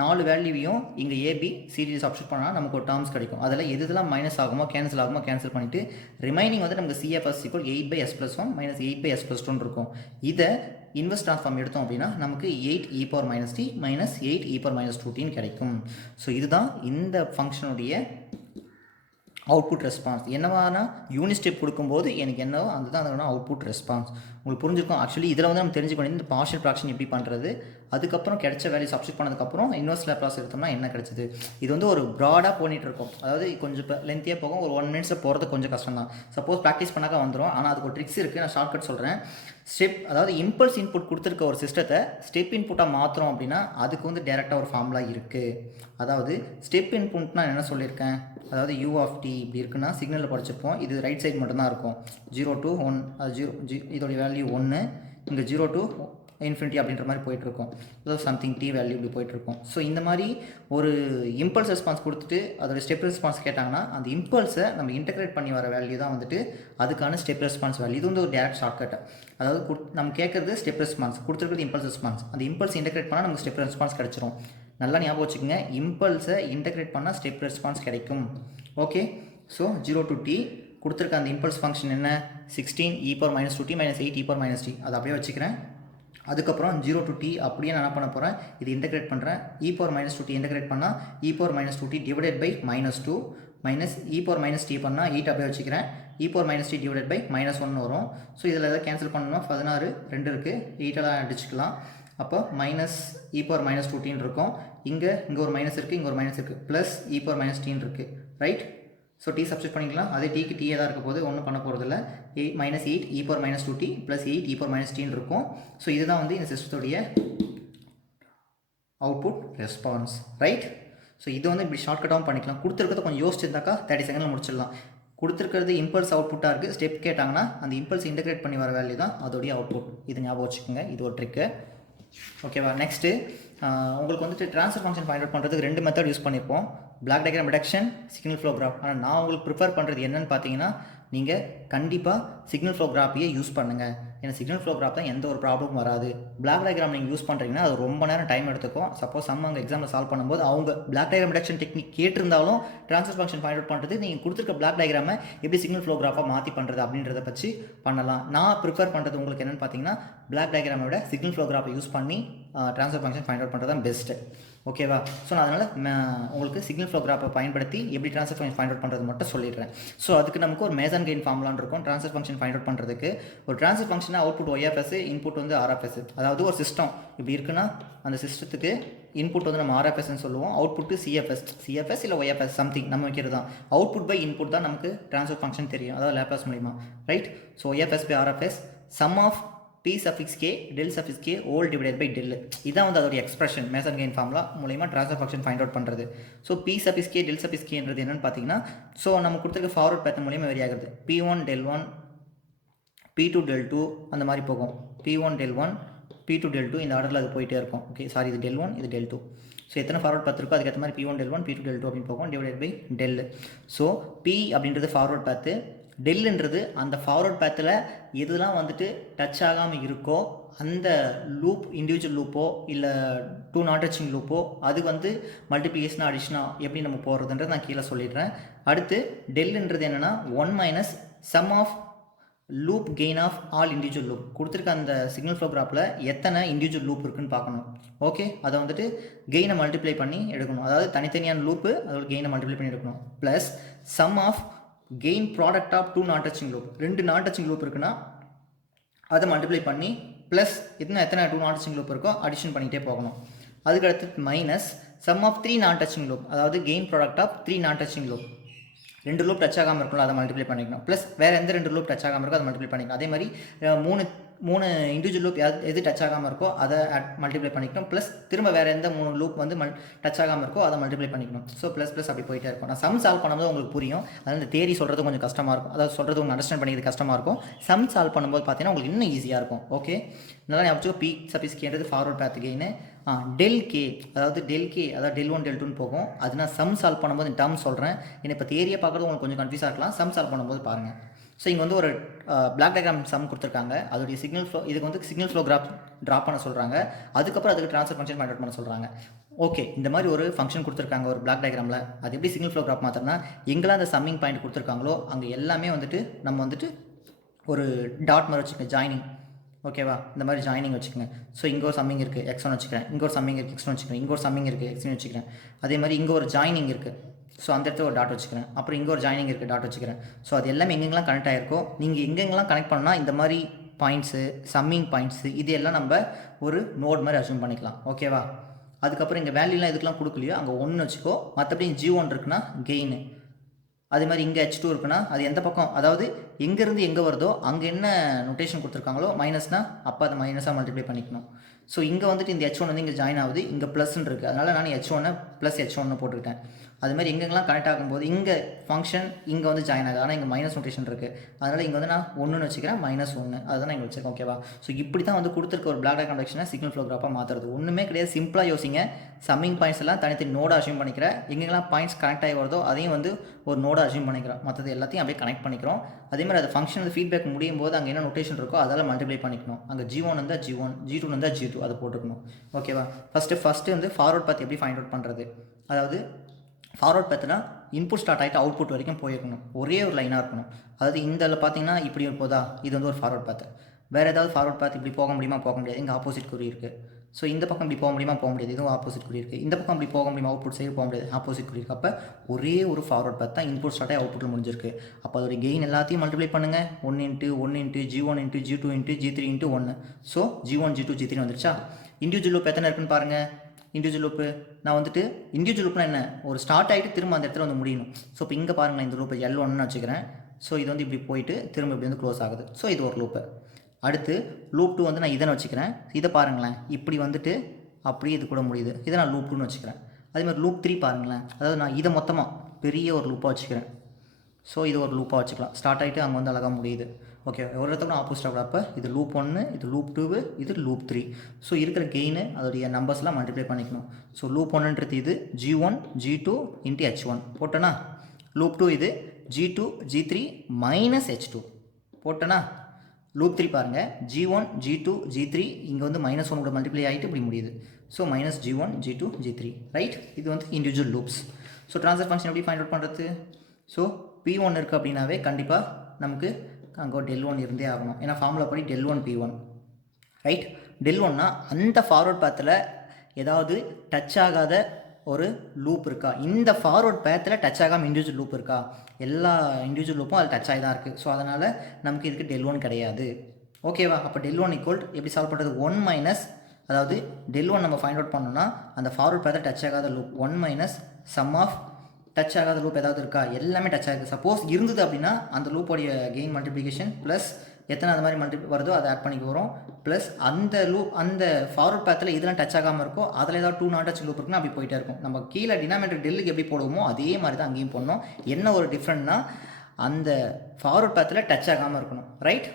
4 வேல்யூவையும் இங்கே ஏபி சிடி சப்ஸ்டிட் பண்ணால் நமக்கு ஒரு டேர்ம்ஸ் கிடைக்கும். அதில் எதுலாம் மைனஸ் ஆகுமோ கேன்சல் பண்ணிவிட்டு ரிமைனிங் வந்து நமக்கு CFS equal 8 by s plus 1 minus 8 by s plus 2 இருக்கும். இதை இன்வெர்ஸ் ட்ரான்ஸ்ஃபார்ம் எடுத்தோம் அப்படின்னா நமக்கு 8 e power minus t minus 8 e power minus 2t கிடைக்கும். ஸோ இதுதான் இந்த ஃபங்க்ஷனுடைய அவுட்புட் ரெஸ்பான்ஸ். என்னவானா யூனிட் ஸ்டெப் கொடுக்கும்போது எனக்கு என்னவோ அதுதான் அதோட அவுட்புட் ரெஸ்பான்ஸ். உங்களுக்கு புரிஞ்சிருக்கும். ஆக்சுவலி இதில் வந்து நம்ம தெரிஞ்சுக்கணும் இந்த பார்ஷியல் ஃப்ராக்ஷன் எப்படி பண்ணுறது, அதுக்கப்புறம் கிடைச்ச வேல்யூ சப்ஸ்டிட் பண்ணதுக்கப்புறம் இன்வெர்ஸ் லேப்லாஸ் எடுத்தோம்னா என்ன கிடைச்சது. இது வந்து ஒரு ப்ராடாக போனிட்டு இருக்கும், அதாவது கொஞ்சம் லென்த்தியாக போகும். ஒரு 1 minutes போகிறது கொஞ்சம் கஷ்டம் தான். சப்போஸ் ப்ராக்டிஸ் பண்ணாக்கா வந்துடும். ஆனால் அதுக்கு ஒரு ட்ரிக்ஸ் இருக்குது, நான் ஷார்ட்கட் சொல்கிறேன். ஸ்டெப், அதாவது இம்பல்ஸ் இன்புட் கொடுத்துருக்க ஒரு சிஸ்டத்தை ஸ்டெப் இன்புட்டாக மாற்றுறோம் அப்படின்னா அதுக்கு வந்து டேரெக்டாக ஒரு ஃபார்முலா இருக்குது. அதாவது ஸ்டெப் இன்புட்னா என்ன சொல்லியிருக்கேன், அதாவது u of t இப்படி இருக்குன்னா சிக்னலில் படிச்சிருப்போம். இது ரைட் சைடு மட்டும்தான் இருக்கும். 0 to 1, அது இதோடைய வேல்யூ 1, இங்கே 0 to இன்ஃபினிட்டி அப்படின்ற மாதிரி போயிட்டுருக்கும். ஏதோ சம்திங் டி வேல்யூ இப்படி போயிட்டுருக்கும். ஸோ இந்த மாதிரி ஒரு இம்பல்ஸ் ரெஸ்பான்ஸ் கொடுத்துட்டு அதோட ஸ்டெப் ரெஸ்பான்ஸ் கேட்டாங்கன்னா அந்த இம்பல்ஸை நம்ம இன்டெகிரேட் பண்ணி வர வேல்யூ தான் வந்துட்டு அதுக்கான ஸ்டெப் ரெஸ்பான்ஸ் வேல்யூ. இது வந்து ஒரு டேரக்ட் ஷார்ட்கட். அதாவது நம்ம கேட்குறது ஸ்டெப் ரெஸ்பான்ஸ், கொடுத்துருக்கிறது இம்பல்ஸ் ரெஸ்பான்ஸ். அந்த இம்பல்ஸ் இன்டெகிரேட் பண்ணால் நமக்கு ஸ்டெப் ரெஸ்பான்ஸ் கிடச்சிரும். நல்லா ஞாபகம் வச்சுக்கோங்க, இம்பல்ஸை இன்டெகிரேட் பண்ணால் ஸ்டெப் ரெஸ்பான்ஸ் கிடைக்கும். ஓகே, ஸோ 0 to t கொடுத்துருக்க அந்த இம்பல்ஸ் ஃபங்க்ஷன் என்ன, 16 e power minus 2t minus 8 e power minus t. அதை அப்படியே வச்சுக்கிறேன். அதுக்கப்புறம் 0 to t அப்படியே நான் என்ன பண்ண போகிறேன், இது இன்டெகிரேட் பண்ணுறேன். e power minus 2t integrate பண்ணால் e power minus 2t divided by -2 minus e power minus t பண்ணால் 8 அப்படியே வச்சுக்கிறேன். e power minus t divided by -1 வரும். ஸோ இதில் எதாவது கேன்சல் பண்ணணும்னா 16 2 இருக்குது, 8 அடிச்சுக்கலாம். அப்போ minus e power minus 2t இருக்கும். இங்கே ஒரு மைனஸ் இருக்குது, இங்கே ஒரு மைனஸ் இருக்குது, plus e power minus t இருக்குது. ரைட், ஸோ டி சப்ஸ்டிட் பண்ணிக்கலாம். அதே டிக்கு டீயே தான் இருக்க போது, ஒன்றும் பண்ண போகிறதில்ல. -8 e power minus 2t plus 8 e power minus t இருக்கும். ஸோ இதுதான் வந்து இந்த சிஸ்டத்துடைய அவுட்புட் ரெஸ்பான்ஸ். ரைட், ஸோ இது வந்து இப்படி ஷார்ட்கட்டாகவும் பண்ணிக்கலாம். கொடுத்துருக்கிறத கொஞ்சம் யோசிச்சிருந்தாக்கா 30 செகண்டில் முடிச்சிடலாம். கொடுத்துருக்கிறது இம்பல்ஸ் அவுட்புட்டாக இருக்குது. ஸ்டெப் கேட்டாங்கன்னா அந்த இம்பல்ஸ் இன்டெகிரேட் பண்ணி வர வேல்யூ தான் அதோடைய அவுட்புட். இது ஞாபகம் வச்சுக்கோங்க, இது ஒரு ட்ரிக்கு. ஓகேவா, நெக்ஸ்ட்டு உங்களுக்கு வந்துட்டு ட்ரான்ஸ்ஃபர் ஃபங்க்ஷன் ஃபைண்ட் அவுட் பண்ணுறதுக்கு 2 மெத்தட் யூஸ் பண்ணியிருப்போம், black diagram reduction, signal flow graph. ஆனால் நான் உங்களுக்கு ப்ரிஃபர் பண்ணுறது என்னென்னு பார்த்தீங்கன்னா நீங்கள் கண்டிப்பாக சிக்னல் ஃப்ளோ கிராஃபையே யூஸ் பண்ணுங்கள். ஏன்னா சிக்னல் ஃப்ளோ கிராஃப் தான் எந்த ஒரு ப்ராப்ளமும் வராது. பிளாக் டயக்ராம் நீங்கள் யூஸ் பண்ணுறீங்கன்னா அது ரொம்ப நேரம் டைம் எடுத்துக்கும். சப்போஸ் அங்கே எக்ஸாமில் சால்வ் பண்ணும்போது அவங்க பிளாக் டயக்ராம் ரிடக்ஷன் டெக்னிக் கேட்டிருந்தாலும் ட்ரான்ஸ்ஃபர் ஃபங்க்ஷன் ஃபைண்ட் அவுட் பண்ணுறது நீங்கள் கொடுத்துருக்க பிளாக் டயக்ராமை எப்படி சிக்னல் ஃப்ளோ கிராஃபாக மாற்றி பண்ணுறது அப்படின்றத பற்றி பண்ணலாம். நான் ப்ரிஃபர் பண்ணுறது உங்களுக்கு என்னென்னு பார்த்தீங்கன்னா பிளாக் டயக்ராமை விட சிக்னல் ஃப்ளோ கிராஃபை யூஸ் பண்ணி ட்ரான்ஸ்ஃபர் ஃபங்க்ஷன் ஃபைண்ட் அவுட் பண்ணுறது தான் பெஸ்ட்டு. ஓகேவா? ஸோ நான் அதனால் உங்களுக்கு சிக்னல் ஃப்ளோ கிராஃபை பயன்படுத்தி எப்படி ட்ரான்ஸ்ஃபர் ஃபங்க்ஷன் ஃபைண்ட் அவுட் பண்ணுறது மட்டும் சொல்லிடுறேன். ஸோ அதுக்கு நமக்கு ஒரு மேசன் கெயின் ஃபார்முலான்னு இருக்கும் ட்ரான்ஸ்ஃபர் ஃபங்க்ஷன் ஃபைண்ட் அவுட் பண்ணுறதுக்கு. ஒரு ட்ரான்ஸ்ஃபர் ஃபங்க்ஷனாக அவுட்புட் ஒய்எஃப்எஸ், இன்புட் வந்து ஆர்எஃப்எஸ். அதாவது ஒரு சிஸ்டம் இப்படி இருக்குன்னா அந்த சிஸ்டத்துக்கு இன்புட் வந்து நம்ம ஆர்எஃப்எஸ்ன்னு சொல்லுவோம், அவுட்புட்டு சிஎஃப்எஸ் இல்லை ஒய்எஃப்எஸ் சம்திங் நம்ம வைக்கிறது தான். அவுட்புட் பை இன்புட் தான் நமக்கு ட்ரான்ஸ்ஃபர் ஃபங்க்ஷன் தெரியும், அதாவது லேப்லாஸ் மூலிமா, right? So YFS by RFS sum of p suffix k del suffix k all divided by del. இதான் வந்து அதோட எக்ஸ்பிரஷன் மேசன் கெயின் ஃபார்முலா மூலமா ட்ரான்ஸ்ஃபர் ஃபங்க்ஷன் ஃபைண்ட் அவுட் பண்ணுறது. So p suffix k del suffix k என்றது என்னன்னு பார்த்தீங்கன்னா, ஸோ நம்ம கொடுத்துருக்க ஃபார்வர்ட் பேத்தன் மூலியமாக வெரி ஆகுது. p1 del 1 p2 del 2 அந்த மாதிரி போகும். p1 del 1 p2 del 2 இந்த ஆர்டரில் அது போயிட்டே இருக்கும். ஓகே, சாரி, இது del 1 இது del 2. ஸோ எத்தனை ஃபார்வர்ட் பேத் இருக்கோ அதுக்கேற்ற மாதிரி p1 del 1 p2 del 2 அப்படின்னு போகும், divided by del. So p அப்படின்றது ஃபார்வர்ட் பேத்து, டெல்ன்றது அந்த ஃபார்வர்ட் பேத்தில் எதுலாம் வந்துட்டு டச் ஆகாமல் இருக்கோ அந்த லூப், இண்டிவிஜுவல் லூப்போ இல்லை டூ நாட் டச்சிங் லூப்போ, அது வந்து மல்டிப்ளிகேஷனாக அடிஷனாக எப்படி நம்ம போடுறதுன்றது நான் கீழே சொல்லிடுறேன். அடுத்து டெல்ன்றது என்னென்னா 1 minus sum of loop gain of all individual loop. கொடுத்துருக்க அந்த சிக்னல் ஃப்ளோ கிராஃபில் எத்தனை இண்டிவிஜுவல் லூப் இருக்குன்னு பார்க்கணும். ஓகே, அதை வந்துட்டு கெயினை மல்டிப்ளை பண்ணி எடுக்கணும், அதாவது தனித்தனியான லூப்பு அதோட கெயினை மல்டிப்ளை பண்ணி எடுக்கணும். Plus sum of gain product of two not touching loop. 2 not touching loop இருக்குன்னா அதை மல்டிப்ளை பண்ணி ப்ளஸ் எத்தனை டூ நாட் டச்சிங் லூப் இருக்கோ அடிஷன் பண்ணிகிட்டே போகணும். அதுக்கடுத்து minus sum of 3 not touching loop, அதாவது gain product of 3 not touching loop. 2 loop touch ஆகாமல் இருக்கணும், அதை மல்டிப்ளை பண்ணிக்கணும். ப்ளஸ் வேறு எந்த 2 லூப் டச் ஆகாமல் இருக்கோ அதை மல்டிப்ளை பண்ணிக்கணும். அதே மாதிரி மூணு இண்டிவிஜுவல் லூப் எது டச் ஆகாமல் இருக்கோ அதை மல்டிப்ளை பண்ணிக்கணும். ப்ளஸ் திரும்ப வேறு எந்த 3 லூப் வந்து டச் ஆகாமல் இருக்கோ அதை மல்டிப்ளை பண்ணிக்கணும். ஸோ ப்ளஸ் அப்படி போயிட்டே இருக்கும். நான் சம் சால்வ் பண்ணும்போது உங்களுக்கு புரியும், அதாவது இந்த தேரி சொல்கிறது கொஞ்சம் கஷ்டமாக இருக்கும், அதாவது சொல்கிறது உங்களுக்கு அண்டர்ஸ்டாண்ட் பண்ணிக்கிறது கஷ்டமாக இருக்கும். சம் சால்வ் பண்ணும்போது பார்த்தீங்கன்னா உங்களுக்கு இன்னும் ஈஸியாக இருக்கும். ஓகே, நல்லா ஞாபகம், பி சஃபிக்ஸ் கேன்றது forward path gain, del K அதாவது del 1 del 2 போகும். அது நான் சம் சால்வ் பண்ணும்போது இந்த டேர்ம் சொல்கிறேன். என்னை இப்போ தேரியை பார்க்குறது உங்களுக்கு கொஞ்சம் கன்ஃபியூஸாக இருக்கலாம், சம் சால்வ் பண்ணும்போது பாருங்கள். ஸோ இங்கே வந்து ஒரு பிளாக் டயக்ராம் சம் கொடுத்துருக்காங்க, அதோடைய சிக்னல் ஃப்ளோ, இதுக்கு வந்து சிக்னல் ஃப்ளோ ட்ரா பண்ண சொல்கிறாங்க, அதுக்கப்புறம் அதுக்கு ட்ரான்ஸ்ஃபர் ஃபங்க்ஷன் ஃபைண்ட் அவுட் பண்ண சொல்கிறாங்க. ஓகே, இந்த மாதிரி ஒரு ஃபங்க்ஷன் கொடுத்துருக்காங்க ஒரு பிளாக் டயக்ராமில், அது எப்படி சிக்னல் ஃப்ளோ கிராஃப் மாத்திரனா எங்கெல்லாம் அந்த சம்மிங் பாயிண்ட் கொடுத்துருக்காங்களோ அங்கே எல்லாமே வந்துட்டு நம்ம வந்துட்டு ஒரு டாட் மாதிரி வச்சுக்கோங்க, ஜாயினிங். ஓகேவா, இந்த மாதிரி ஜாயினிங் வச்சுக்கோங்க. ஸோ இங்கே ஒரு சம்மிங் இருக்குது x1 வச்சுக்கிறேன், இங்கே ஒரு சம்மிங் இருக்குது x1 வச்சுக்கிறேன், இங்கே ஒரு சம்மிங் இருக்குது x2 வச்சுக்கிறேன். அதே மாதிரி இங்கே ஒரு ஜாயினிங் இருக்குது, ஸோ அந்த இடத்துல ஒரு டாட் வச்சுக்கிறேன். அப்புறம் இங்கே ஒரு ஜாயினிங் இருக்குது, டாட் வச்சுக்கிறேன். ஸோ அது எல்லாமே எங்கெங்கெல்லாம் கனெக்ட் ஆகிருக்கோ, நீங்கள் எங்கெங்கெல்லாம் கனெக்ட் பண்ணால் இந்த மாதிரி பாயிண்ட்ஸு, சம்மிங் பாயிண்ட்ஸு, இது எல்லாம் நம்ம ஒரு நோட் மாதிரி அசூம் பண்ணிக்கலாம். ஓகேவா, அதுக்கப்புறம் இங்கே வேல்யூலாம் இதுக்கெலாம் கொடுக்கலையோ அங்கே 1 வச்சுக்கோ. மற்றபடி G1 இருக்குன்னா கெயின், அதே மாதிரி இங்கே H2 இருக்குன்னா அது எந்த பக்கம், அதாவது எங்கேருந்து எங்கே வருதோ அங்கே என்ன நோட்டேஷன் கொடுத்துருக்காங்களோ மைனஸ்னால் அப்போ அதை மைனஸாக மல்டிப்ளை பண்ணிக்கணும். ஸோ இங்கே வந்துட்டு இந்த H1 வந்து இங்கே ஜாயின் ஆகுது, இங்கே ப்ளஸ்ன்னு இருக்குது, அதனால் நான் H1 ப்ளஸ் H1 போட்டுக்கிட்டேன். அதுமாதிரி எங்கெங்கெல்லாம் கனெக்ட் ஆகும்போது இங்கே ஃபங்க்ஷன் இங்கே வந்து ஜாயின் ஆகுது, ஆனால் இங்கே மைனஸ் நோட்டேஷன் இருக்குது, அதனால் இங்கே வந்து நான் 1ன்னு வச்சுக்கிறேன், -1 அதுதான் நான் இங்கே வச்சுருக்கேன். ஓகேவா, ஸோ இப்படி தான் வந்து கொடுத்துருக்க ஒரு பிளாக் டயக்ராம் கனெக்ஷனை சிக்னல் ஃப்ளோ கிராஃபாக மாற்றுறது. ஒன்றுமே கிடையாது, சிம்பிளாக யோசிங்க. சம்மிங் பாயிண்ட்ஸ் எல்லாம் தனித்தனி நோடாக அசியூம் பண்ணிக்கிறேன், எங்கெங்கெல்லாம் பாயிண்ட்ஸ் கனெக்ட் ஆகி வருதோ அதையும் வந்து ஒரு நோடாக அசியூம் பண்ணிக்கிறோம், மற்றது எல்லாத்தையும் அப்படியே கனெக்ட் பண்ணிக்கிறோம். அதேமாதிரி அது ஃபங்க்ஷன் வந்து ஃபீட்பேக் முடியும் போது அங்கே என்ன நோட்டேஷன் இருக்கோ அதெல்லாம் மல்டிப்ளை பண்ணிக்கணும். அங்கே G1 இருந்தால் G1, G2 இருந்தால் G2 அதை போட்டுக்கணும். ஓகேவா, ஃபஸ்ட்டு வந்து ஃபார்வர்ட் பாத் எப்படி ஃபைண்ட் அவுட் பண்ணுறது, அதாவது ஃபார்வர்ட் பாத்னா இன்புட் ஸ்டார்ட் ஆகிட்டு அவுட்புட் வரைக்கும் போயிருக்கணும், ஒரே ஒரு லைனாக இருக்கணும். அதாவது இந்த பார்த்தீங்கன்னா இப்படி போதா, இது வந்து ஒரு ஃபார்வர்ட் பாத். வேறு ஏதாவது ஃபார்வர்ட் பாத் இப்படி போக முடியுமா, போக முடியாது, இங்கே ஆப்போசிட் குறி இருக்குது. ஸோ இந்த பக்கம் இப்படி போக முடியுமா, போக முடியாது, இதுவும் ஆப்போசிட் குறி இருக்குது. இந்த பக்கம் இப்படி போக முடியுமா, அவுட்புட் சைடு போக முடியாது, ஆப்போசிட் குறி இருக்குது. அப்போ ஒரே ஒரு ஃபார்வர்ட் பாத் தான் இன்புட் ஸ்டார்ட் ஆகி அவுட்புட்டில் முடிஞ்சிருக்கு. அப்போ அதோட கெயின் எல்லாத்தையும் மல்டிப்ளை பண்ணுங்கள், 1 × 1 × G1 × G2 × G3 × 1. So G1 G2 G3 வந்துருச்சா. இண்டிவிஜுவல் லூப் எத்தனை இருக்குன்னு பாருங்கள். இண்டிவிஜுவல் லூப்பு நான் வந்துட்டு இண்டிவிஜுவல் லூப்னா என்ன, ஒரு ஸ்டார்ட் ஆகிட்டு திரும்ப அந்த இடத்துல வந்து முடியணும். ஸோ இப்போ இங்கே பாருங்களேன், இந்த லூப்பை L1ன்னு வச்சுக்கிறேன். ஸோ இது வந்து இப்படி போயிட்டு திரும்ப இப்படி வந்து க்ளோஸ் ஆகுது. ஸோ இது ஒரு லூப்பு. அடுத்து லூப் 2 வந்து நான் இதனை வச்சுக்கிறேன். இதை பாருங்களேன், இப்படி வந்துட்டு அப்படியே இது கூட முடியுது, இதை நான் லூப் 2ன்னு வச்சுக்கிறேன். அதேமாதிரி லூப் 3 பாருங்களேன், அதாவது நான் இதை மொத்தமாக பெரிய ஒரு லூப்பாக வச்சுக்கிறேன். ஸோ இது ஒரு லூப்பாக வச்சுக்கலாம், ஸ்டார்ட் ஆகிட்டு அங்கே வந்து அழகாக முடியுது. ஓகே, ஒரு இடத்துல ஆப்போசிட்டாக வரப்போ இது லூப் 1, இது லூப் 2, இது லூப் 3. ஸோ இருக்கிற கெயின் அதோடைய நம்பர்ஸ்லாம் மல்டிப்ளை பண்ணிக்கணும். ஸோ லூப் 1ன்றது இது G1 G2 × H1 போட்டேன்னா, லூப் 2 இது G2 G3 - H2 போட்டேன்னா, லூப் 3 பாருங்கள் G1 G2 G3 இங்கே வந்து -1 கூட மல்டிப்ளை ஆகிட்டு இப்படி முடியுது. So -G1 G2 G3, right. இது வந்து individual loops. So transfer function எப்படி ஃபைண்ட் அவுட் பண்ணுறது. ஸோ P1 இருக்குது அப்படின்னாவே கண்டிப்பாக நமக்கு அங்கே del 1 இருந்தே ஆகணும், ஏன்னா ஃபார்முலா படி del 1 P1, ரைட். டெல் ஒன்னா அந்த ஃபார்வர்ட் பாத்தில் ஏதாவது டச் ஆகாத ஒரு லூப் இருக்கா, இந்த ஃபார்வர்ட் பேத்தில் டச் ஆகாமல் இண்டிவிஜுவல் லூப் இருக்கா, எல்லா இண்டிவிஜுவல் லூப்பும் அது டச் ஆகி தான் இருக்குது. ஸோ அதனால் நமக்கு இதுக்கு டெல் ஒன் கிடையாது. ஓகேவா? அப்போ டெல் ஒன் ஈக்குவல் எப்படி சால்வ் பண்ணுறது, ஒன் மைனஸ், அதாவது டெல் ஒன் நம்ம ஃபைண்ட் அவுட் பண்ணோம்னா அந்த ஃபார்வர்ட் பேத்தில் டச் ஆகாத loop one minus sum of touch ஆகாத லூப் ஏதாவது இருக்கா, எல்லாமே டச் ஆகுது. சப்போஸ் இருந்தது அப்படின்னா அந்த லூப்போடைய கெயின் மல்டிப்ளிகேஷன் ப்ளஸ் எத்தனை அது மாதிரி வருதோ அதை ஆட் பண்ணிக்க வரும், ப்ளஸ் அந்த லூப் அந்த ஃபார்வர்ட் பேத்தில் இதெல்லாம் டச் ஆகாமல் இருக்கும், அதில் ஏதாவது டூ நான் டச் லூப் இருக்குன்னா அப்படி போயிட்டே இருக்கும். நம்ம கீழே டினாமினேட்டர் டெல்லுக்கு எப்படி போடுவோமோ அதே மாதிரி தான் அங்கேயும் போடணும். என்ன ஒரு டிஃப்ரெண்ட்னா அந்த ஃபார்வர்ட் பேத்தில் டச் ஆகாமல் இருக்கணும். ரைட்,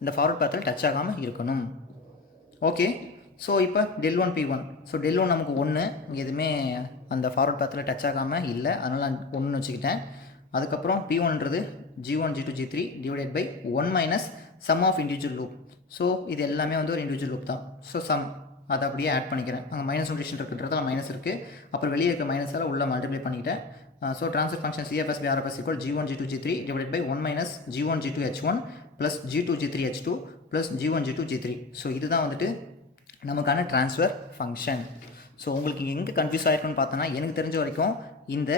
இந்த ஃபார்வர்ட் பேத்தில் டச் ஆகாமல் இருக்கணும். ஓகே. ஸோ இப்போ del one P one. So del one நமக்கு ஒன்று, எதுவுமே அந்த ஃபார்வர்ட் பேத்தில் டச் ஆகாமல் இல்லை, அதனால் நான் ஒன்று வச்சுக்கிட்டேன். அதுக்கப்புறம் பி ஒன்றது G1 G2 G3 divided by one minus sum of individual loop. So இது எல்லாமே வந்து ஒரு இண்டிவிஜுவல் லூப் தான். ஸோ சம் அதை அப்படியே ஆட் பண்ணிக்கிறேன். அங்கே மைனஸ் நோட்டேஷன் இருக்குன்றதால மைனஸ் இருக்குது, அப்புறம் வெளியே இருக்க மைனஸால் உள்ள மல்டிப்ளை பண்ணிக்கிட்டேன். So transfer function CFS by RFS equal G1 G2 G3 divided by one minus G1 G2 H1 plus G2 G3 H2 plus G1 G2 G3. So இதுதான் வந்துட்டு நமக்கான ட்ரான்ஸ்ஃபர் ஃபங்க்ஷன். ஸோ உங்களுக்கு எங்கே கன்ஃபியூஸ் ஆகிருக்குன்னு பார்த்தோன்னா, எனக்கு தெரிஞ்ச வரைக்கும் இந்த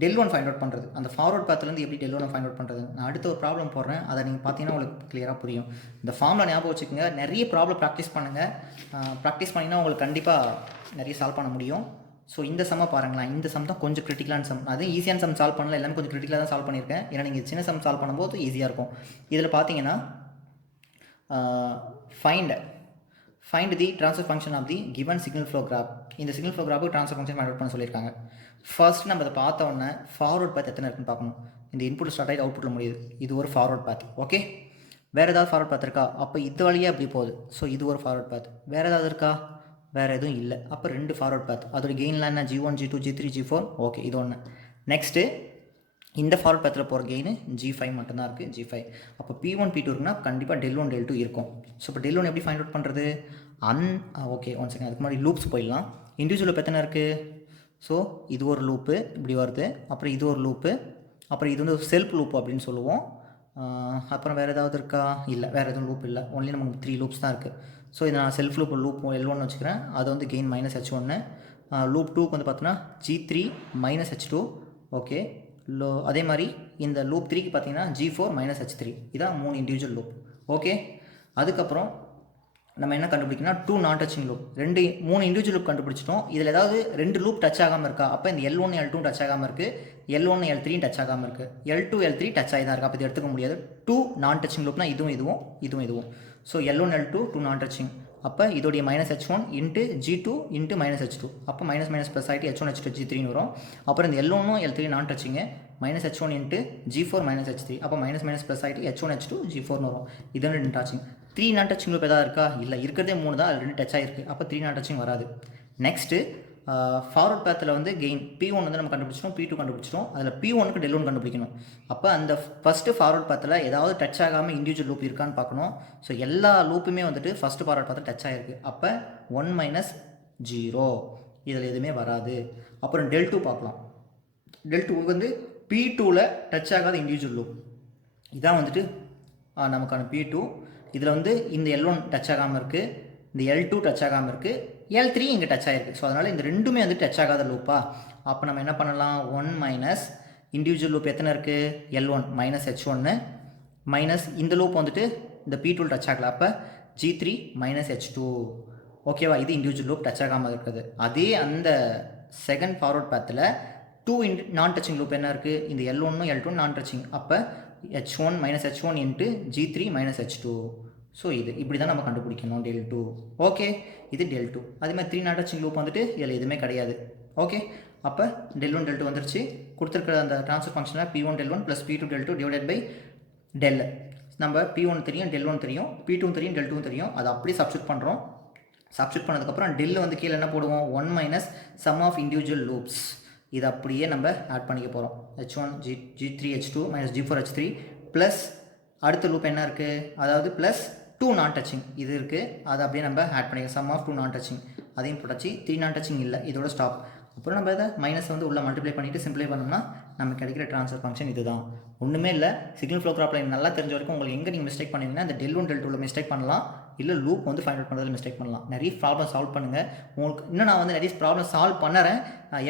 டெல் ஒன் ஃபைண்ட் அவுட் பண்ணுறது, அந்த ஃபார்வர்ட் பாத்துலேருந்து எப்படி டெல் ஒன் ஃபைண்ட் அவுட் பண்ணுறது, நான் அடுத்த ஒரு ப்ராப்ளம் போடுறேன், அதை நீங்கள் பார்த்தீங்கன்னா உங்களுக்கு கிளியராக புரியும். இந்த ஃபார்மில் ஞாபகம் வச்சுக்கோங்க, நிறைய ப்ராப்ளம் ப்ராக்டிஸ் பண்ணுங்கள். ப்ராக்டிஸ் பண்ணிங்கன்னா உங்களுக்கு கண்டிப்பாக நிறைய சால்வ் பண்ண முடியும். ஸோ இந்த சம்மை பாருங்களேன், இந்த சம் தான் கொஞ்சம் கிரிட்டிக்கலான சம். அது ஈஸியான சம் சால்வ் பண்ணல, எல்லாமே கொஞ்சம் கிரிட்டிக்கலாக தான் சால்வ் பண்ணியிருக்கேன். ஏன்னா நீங்கள் சின்ன சம் சால்வ் பண்ணும்போது ஈஸியாக இருக்கும். இதில் பார்த்தீங்கன்னா find the transfer function of the given signal flow graph. இந்த signal flow graph transfer function find out பண்ண சொல்லியிருக்காங்க. ஃபர்ஸ்ட் நம்ம இதை பார்த்த உடனே ஃபார்வர்ட் பாத் எத்தனை இருக்குன்னு பார்க்கணும். இந்த இன்புட் ஸ்டார்ட் ஆகி அவுட்புட்டில் முடியுது, இது ஒரு ஃபார்வர்ட் பாத். ஓகே, வேறு ஏதாவது ஃபார்வர்ட் பாத் இருக்கா? அப்போ இது வழியாக அப்படி போகுது. ஸோ இது ஒரு ஃபார்வர்ட் பாத். வேறு ஏதாவது இருக்கா? வேறு எதுவும் இல்லை. அப்போ ரெண்டு ஃபார்வர்ட் பாத். அதோட கெயின்லாம் என்ன? G1 G2 G3 G4. Okay, இது ஒன்று. நெக்ஸ்ட்டு இந்த ஃபார்வர்ட் பாத்தில் போகிற கெயின் G5 மட்டும்தான் இருக்குது, G5. அப்போ P1 P2 இருக்குன்னா கண்டிப்பாக டெல் ஒன் டெல் டூ இருக்கும். ஸோ இப்போ டெல் ஒன் எப்படி ஃபைண்ட் அவுட் பண்ணுறது? ஓகே, ஒன் செகண்ட், அதுக்கு முன்னாடி லூப்ஸ் போயிடலாம். இண்டிவிஜுவல் லூப் எத்தனை இருக்குது? ஸோ இது ஒரு லூப்பு இப்படி வருது, அப்புறம் இது ஒரு லூப்பு, அப்புறம் இது வந்து ஒரு செல்ஃப் லூப் அப்படின்னு சொல்லுவோம். அப்புறம் வேறு ஏதாவது இருக்கா? இல்லை, வேறு எதுவும் லூப் இல்லை. ஒன்லி நமக்கு 3 லூப்ஸ் தான் இருக்குது. ஸோ இதை நான் செல்ஃப் லூப் L1 வச்சுக்கிறேன். அது வந்து கெயின் மைனஸ் H1. லூப் 2க்கு வந்து பார்த்தோன்னா G3 மைனஸ் H2. ஓகே, அதே மாதிரி இந்த லூப் 3க்கு பார்த்தீங்கன்னா G4 மைனஸ் H3. இதான் 3 இண்டிவிஜுவல் லூப். ஓகே, அதுக்கப்புறம் நம்ம என்ன கண்டுபிடிக்கணும்? 2 நான் டச்சிங் லூப். 3 இண்டிவிஜுவல் லூப் கண்டுபிடிச்சிட்டோம். இதில் ஏதாவது 2 லூப் டச் ஆகாமல் இருக்கா? அப்போ இந்த L1 L2 டச் ஆகாமல் இருக்குது, L1 L3 டச் ஆகாமல் இருக்குது, L2 L3 டச் ஆகி தான் இருக்குது. அப்போ இது எடுத்துக்க முடியாது. 2 நான் டச்சிங் லூப்னா இதுவும். ஸோ L1 L2 2 நான் டச்சிங். அப்போ இதோடைய minus H1 into G2 into minus H2. அப்போ மைனஸ் மைனஸ் ப்ளஸ் ஆகிட்டு H1 H2 G3 வரும். அப்புறம் இந்த L1 L3 நான் டச்சிங்கு minus H1 into G4 minus H3. அப்போ மைனஸ் மைனஸ் ப்ளஸ் ஆகிட்டு H1 H2 G4 வரும். இது 2 டச்சிங். 3 நான் டச்சிங் லூப் எதாவது இருக்கா? இல்லை, இருக்கிறதே 3 தான், அது 2 டச் ஆகிருக்கு. அப்போ 3 நான் டச்சிங் வராது. நெக்ஸ்ட்டு ஃபார்வர்ட் பேத்தில் வந்து கெயின் P1 வந்து நம்ம கண்டுபிடிச்சிட்டோம், P2 கண்டுபிடிச்சிட்டோம். அதில் P1க்கு டெல் ஒன் கண்டுபிடிக்கணும். அப்போ அந்த ஃபஸ்ட்டு ஃபார்வர்ட் பேத்தில் ஏதாவது டச் ஆகாமல் இண்டிவிஜுவல் லூப் இருக்கான்னு பார்க்கணும். ஸோ எல்லா லூப்புமே வந்துட்டு ஃபஸ்ட்டு ஃபார்வர்ட் பேத்தில் டச் ஆகிருக்கு. அப்போ 1 மைனஸ் 0, இதில் எதுவுமே வராது. அப்புறம் டெல் 2 பார்க்கலாம். டெல் 2 வந்து P2வில் டச் ஆகாத இண்டிவிஜுவல் லூப். இதான் வந்துட்டு நமக்கான P2. இதில் வந்து இந்த L1 டச் ஆகாமல் இருக்குது, இந்த L2 டச் ஆகாமல் இருக்குது, L3 இங்கே டச் ஆகிருக்கு. ஸோ அதனால் இந்த ரெண்டுமே வந்து டச் ஆகாத லூப்பா. அப்போ நம்ம என்ன பண்ணலாம்? 1 மைனஸ் இண்டிவிஜுவல் லூப் எத்தனை இருக்குது? L1 மைனஸ் H1 மைனஸ் இந்த லூப் வந்துட்டு இந்த P2 டச் ஆகல. அப்போ G3 மைனஸ் H2. ஓகேவா? இது இண்டிவிஜுவல் லூப் டச் ஆகாமல் இருக்குது. அதே அந்த செகண்ட் ஃபார்வர்ட் பேத்தில் 2 நான் டச்சிங் லூப் என்ன இருக்குது? இந்த L1 L2 நான் டச்சிங். அப்போ H1 minus H1 into G3 minus H2. So இது இப்படி தான் நம்ம கண்டுபிடிக்கணும் டெல் 2. ஓகே, இது டெல் 2. அதே மாதிரி 3 நான் டச்சிங் லூப் வந்துட்டு இதில் எதுவுமே கிடையாது. ஓகே, அப்போ டெல் 1 டெல் 2 வந்துருச்சு. கொடுத்துருக்கிற அந்த ட்ரான்ஸ்ஃபர் ஃபங்க்ஷனில் P1 del 1 plus P2 del 2 divided by del. நம்ம P1 தெரியும், டெல் 1 தெரியும், P2 தெரியும், டெல் 2 தெரியும். அதை அப்படியே சப்ஸ்டியூட் பண்ணுறோம். சப்ஸ்டியூட் பண்ணதுக்கப்புறம் டெல் வந்து கீழே என்ன போடுவோம்? 1 minus sum of individual loops. இது அப்படியே நம்ம ஆட் பண்ணிக்க போகிறோம். H1 G3 H2 minus G4 H3 plus அடுத்த லூப் என்ன இருக்குது? அதாவது ப்ளஸ் 2 நான் டச்சிங் இது இருக்குது, அதை அப்படியே நம்ம ஆட் பண்ணிக்கலாம். சம் ஆஃப் 2 நான் டச்சிங் அதையும் போட்டாச்சு. 3 நான் டச்சிங் இல்லை, இதோட ஸ்டாப். அப்புறம் நம்ம இதை மைனஸ் வந்து உள்ள மல்டிப்ளை பண்ணிவிட்டு சிம்பிளை பண்ணோம்னா நமக்கு கிடைக்கிற ட்ரான்ஸ்ஃபர் ஃபங்க்ஷன் இதுதான். ஒன்றுமே இல்லை, சிக்னல் ஃப்ளோ கிராஃப்ல நல்லா தெரிஞ்ச வரைக்கும் உங்களுக்கு எங்கே நீங்கள் மிஸ்டேக் பண்ணீங்கன்னா அந்த del 1 del 2ல மிஸ்டேக் பண்ணலாம், இல்லை லூப் வந்து ஃபைண்ட் அவுட் பண்ணுறதுல மிஸ்டேக் பண்ணலாம். நிறைய ப்ராப்ளம் சால்வ் பண்ணுங்கள். உங்களுக்கு இன்னும் நான் வந்து நிறைய ப்ராப்ளம் சால்வ் பண்ணுறேன்.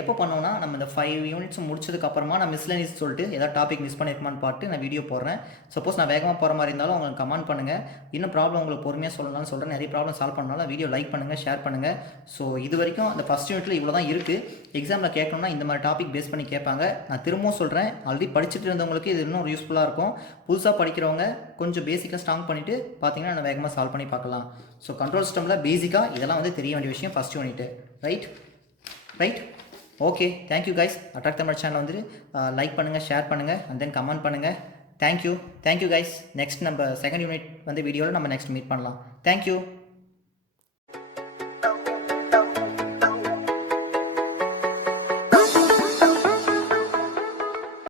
எப்போ பண்ணோன்னா நம்ம இந்த 5 யூனிட்ஸ் முடிச்சதுக்கப்புறமா நான் மிஸ்லேனிஸ் சொல்லிட்டு ஏதாவது டாபிக் மிஸ் பண்ணியிருக்குமான்னு பார்த்து நான் வீடியோ போடுறேன். சப்போஸ் நான் வேகமாக போகிற மாதிரி இருந்தாலும் உங்களுக்கு கமெண்ட் பண்ணுங்கள். இன்னும் ப்ராப்ளம் உங்களுக்கு பொறுமையாக சொல்லணும்னு சொல்கிறேன். நிறைய ப்ராப்ளம் சால்வ் பண்ணாலும் வீடியோ லைக் பண்ணுங்கள், ஷேர் பண்ணுங்கள். ஸோ இது வரைக்கும் அந்த ஃபஸ்ட் யூனிட்டில் இவ்வளோ தான் இருக்குது. எக்ஸாமில் கேட்கணும்னா இந்த மாதிரி டாபிக் பேஸ் பண்ணி கேட்பாங்க. நான் திரும்பவும் சொல்கிறேன், ஆல்ரெடி படிச்சுட்டு இருந்தவங்களுக்கு இது இன்னும் யூஸ்ஃபுல்லாக இருக்கும். புதுசாக படிக்கிறவங்க கொஞ்சம் பேசிக்காக ஸ்ட்ராங் பண்ணிவிட்டு பார்த்தீங்கன்னா நான் வேகமாக சால்வ் பண்ணி பார்க்கலாம். ஸோ கண்ட்ரோல் சிஸ்டமில் பேசிக்காக இதெல்லாம் வந்து தெரிய வேண்டிய விஷயம் first unit. Right okay, thank you guys. Attract Tamil channel வந்து லைக் பண்ணுங்கள், ஷேர் பண்ணுங்கள், அண்ட் தென் கமெண்ட் பண்ணுங்கள். Thank you guys. நெக்ஸ்ட் நம்ம செகண்ட் யூனிட் வந்து வீடியோவில் நம்ம நெக்ஸ்ட் மீட் பண்ணலாம். தேங்க்யூ.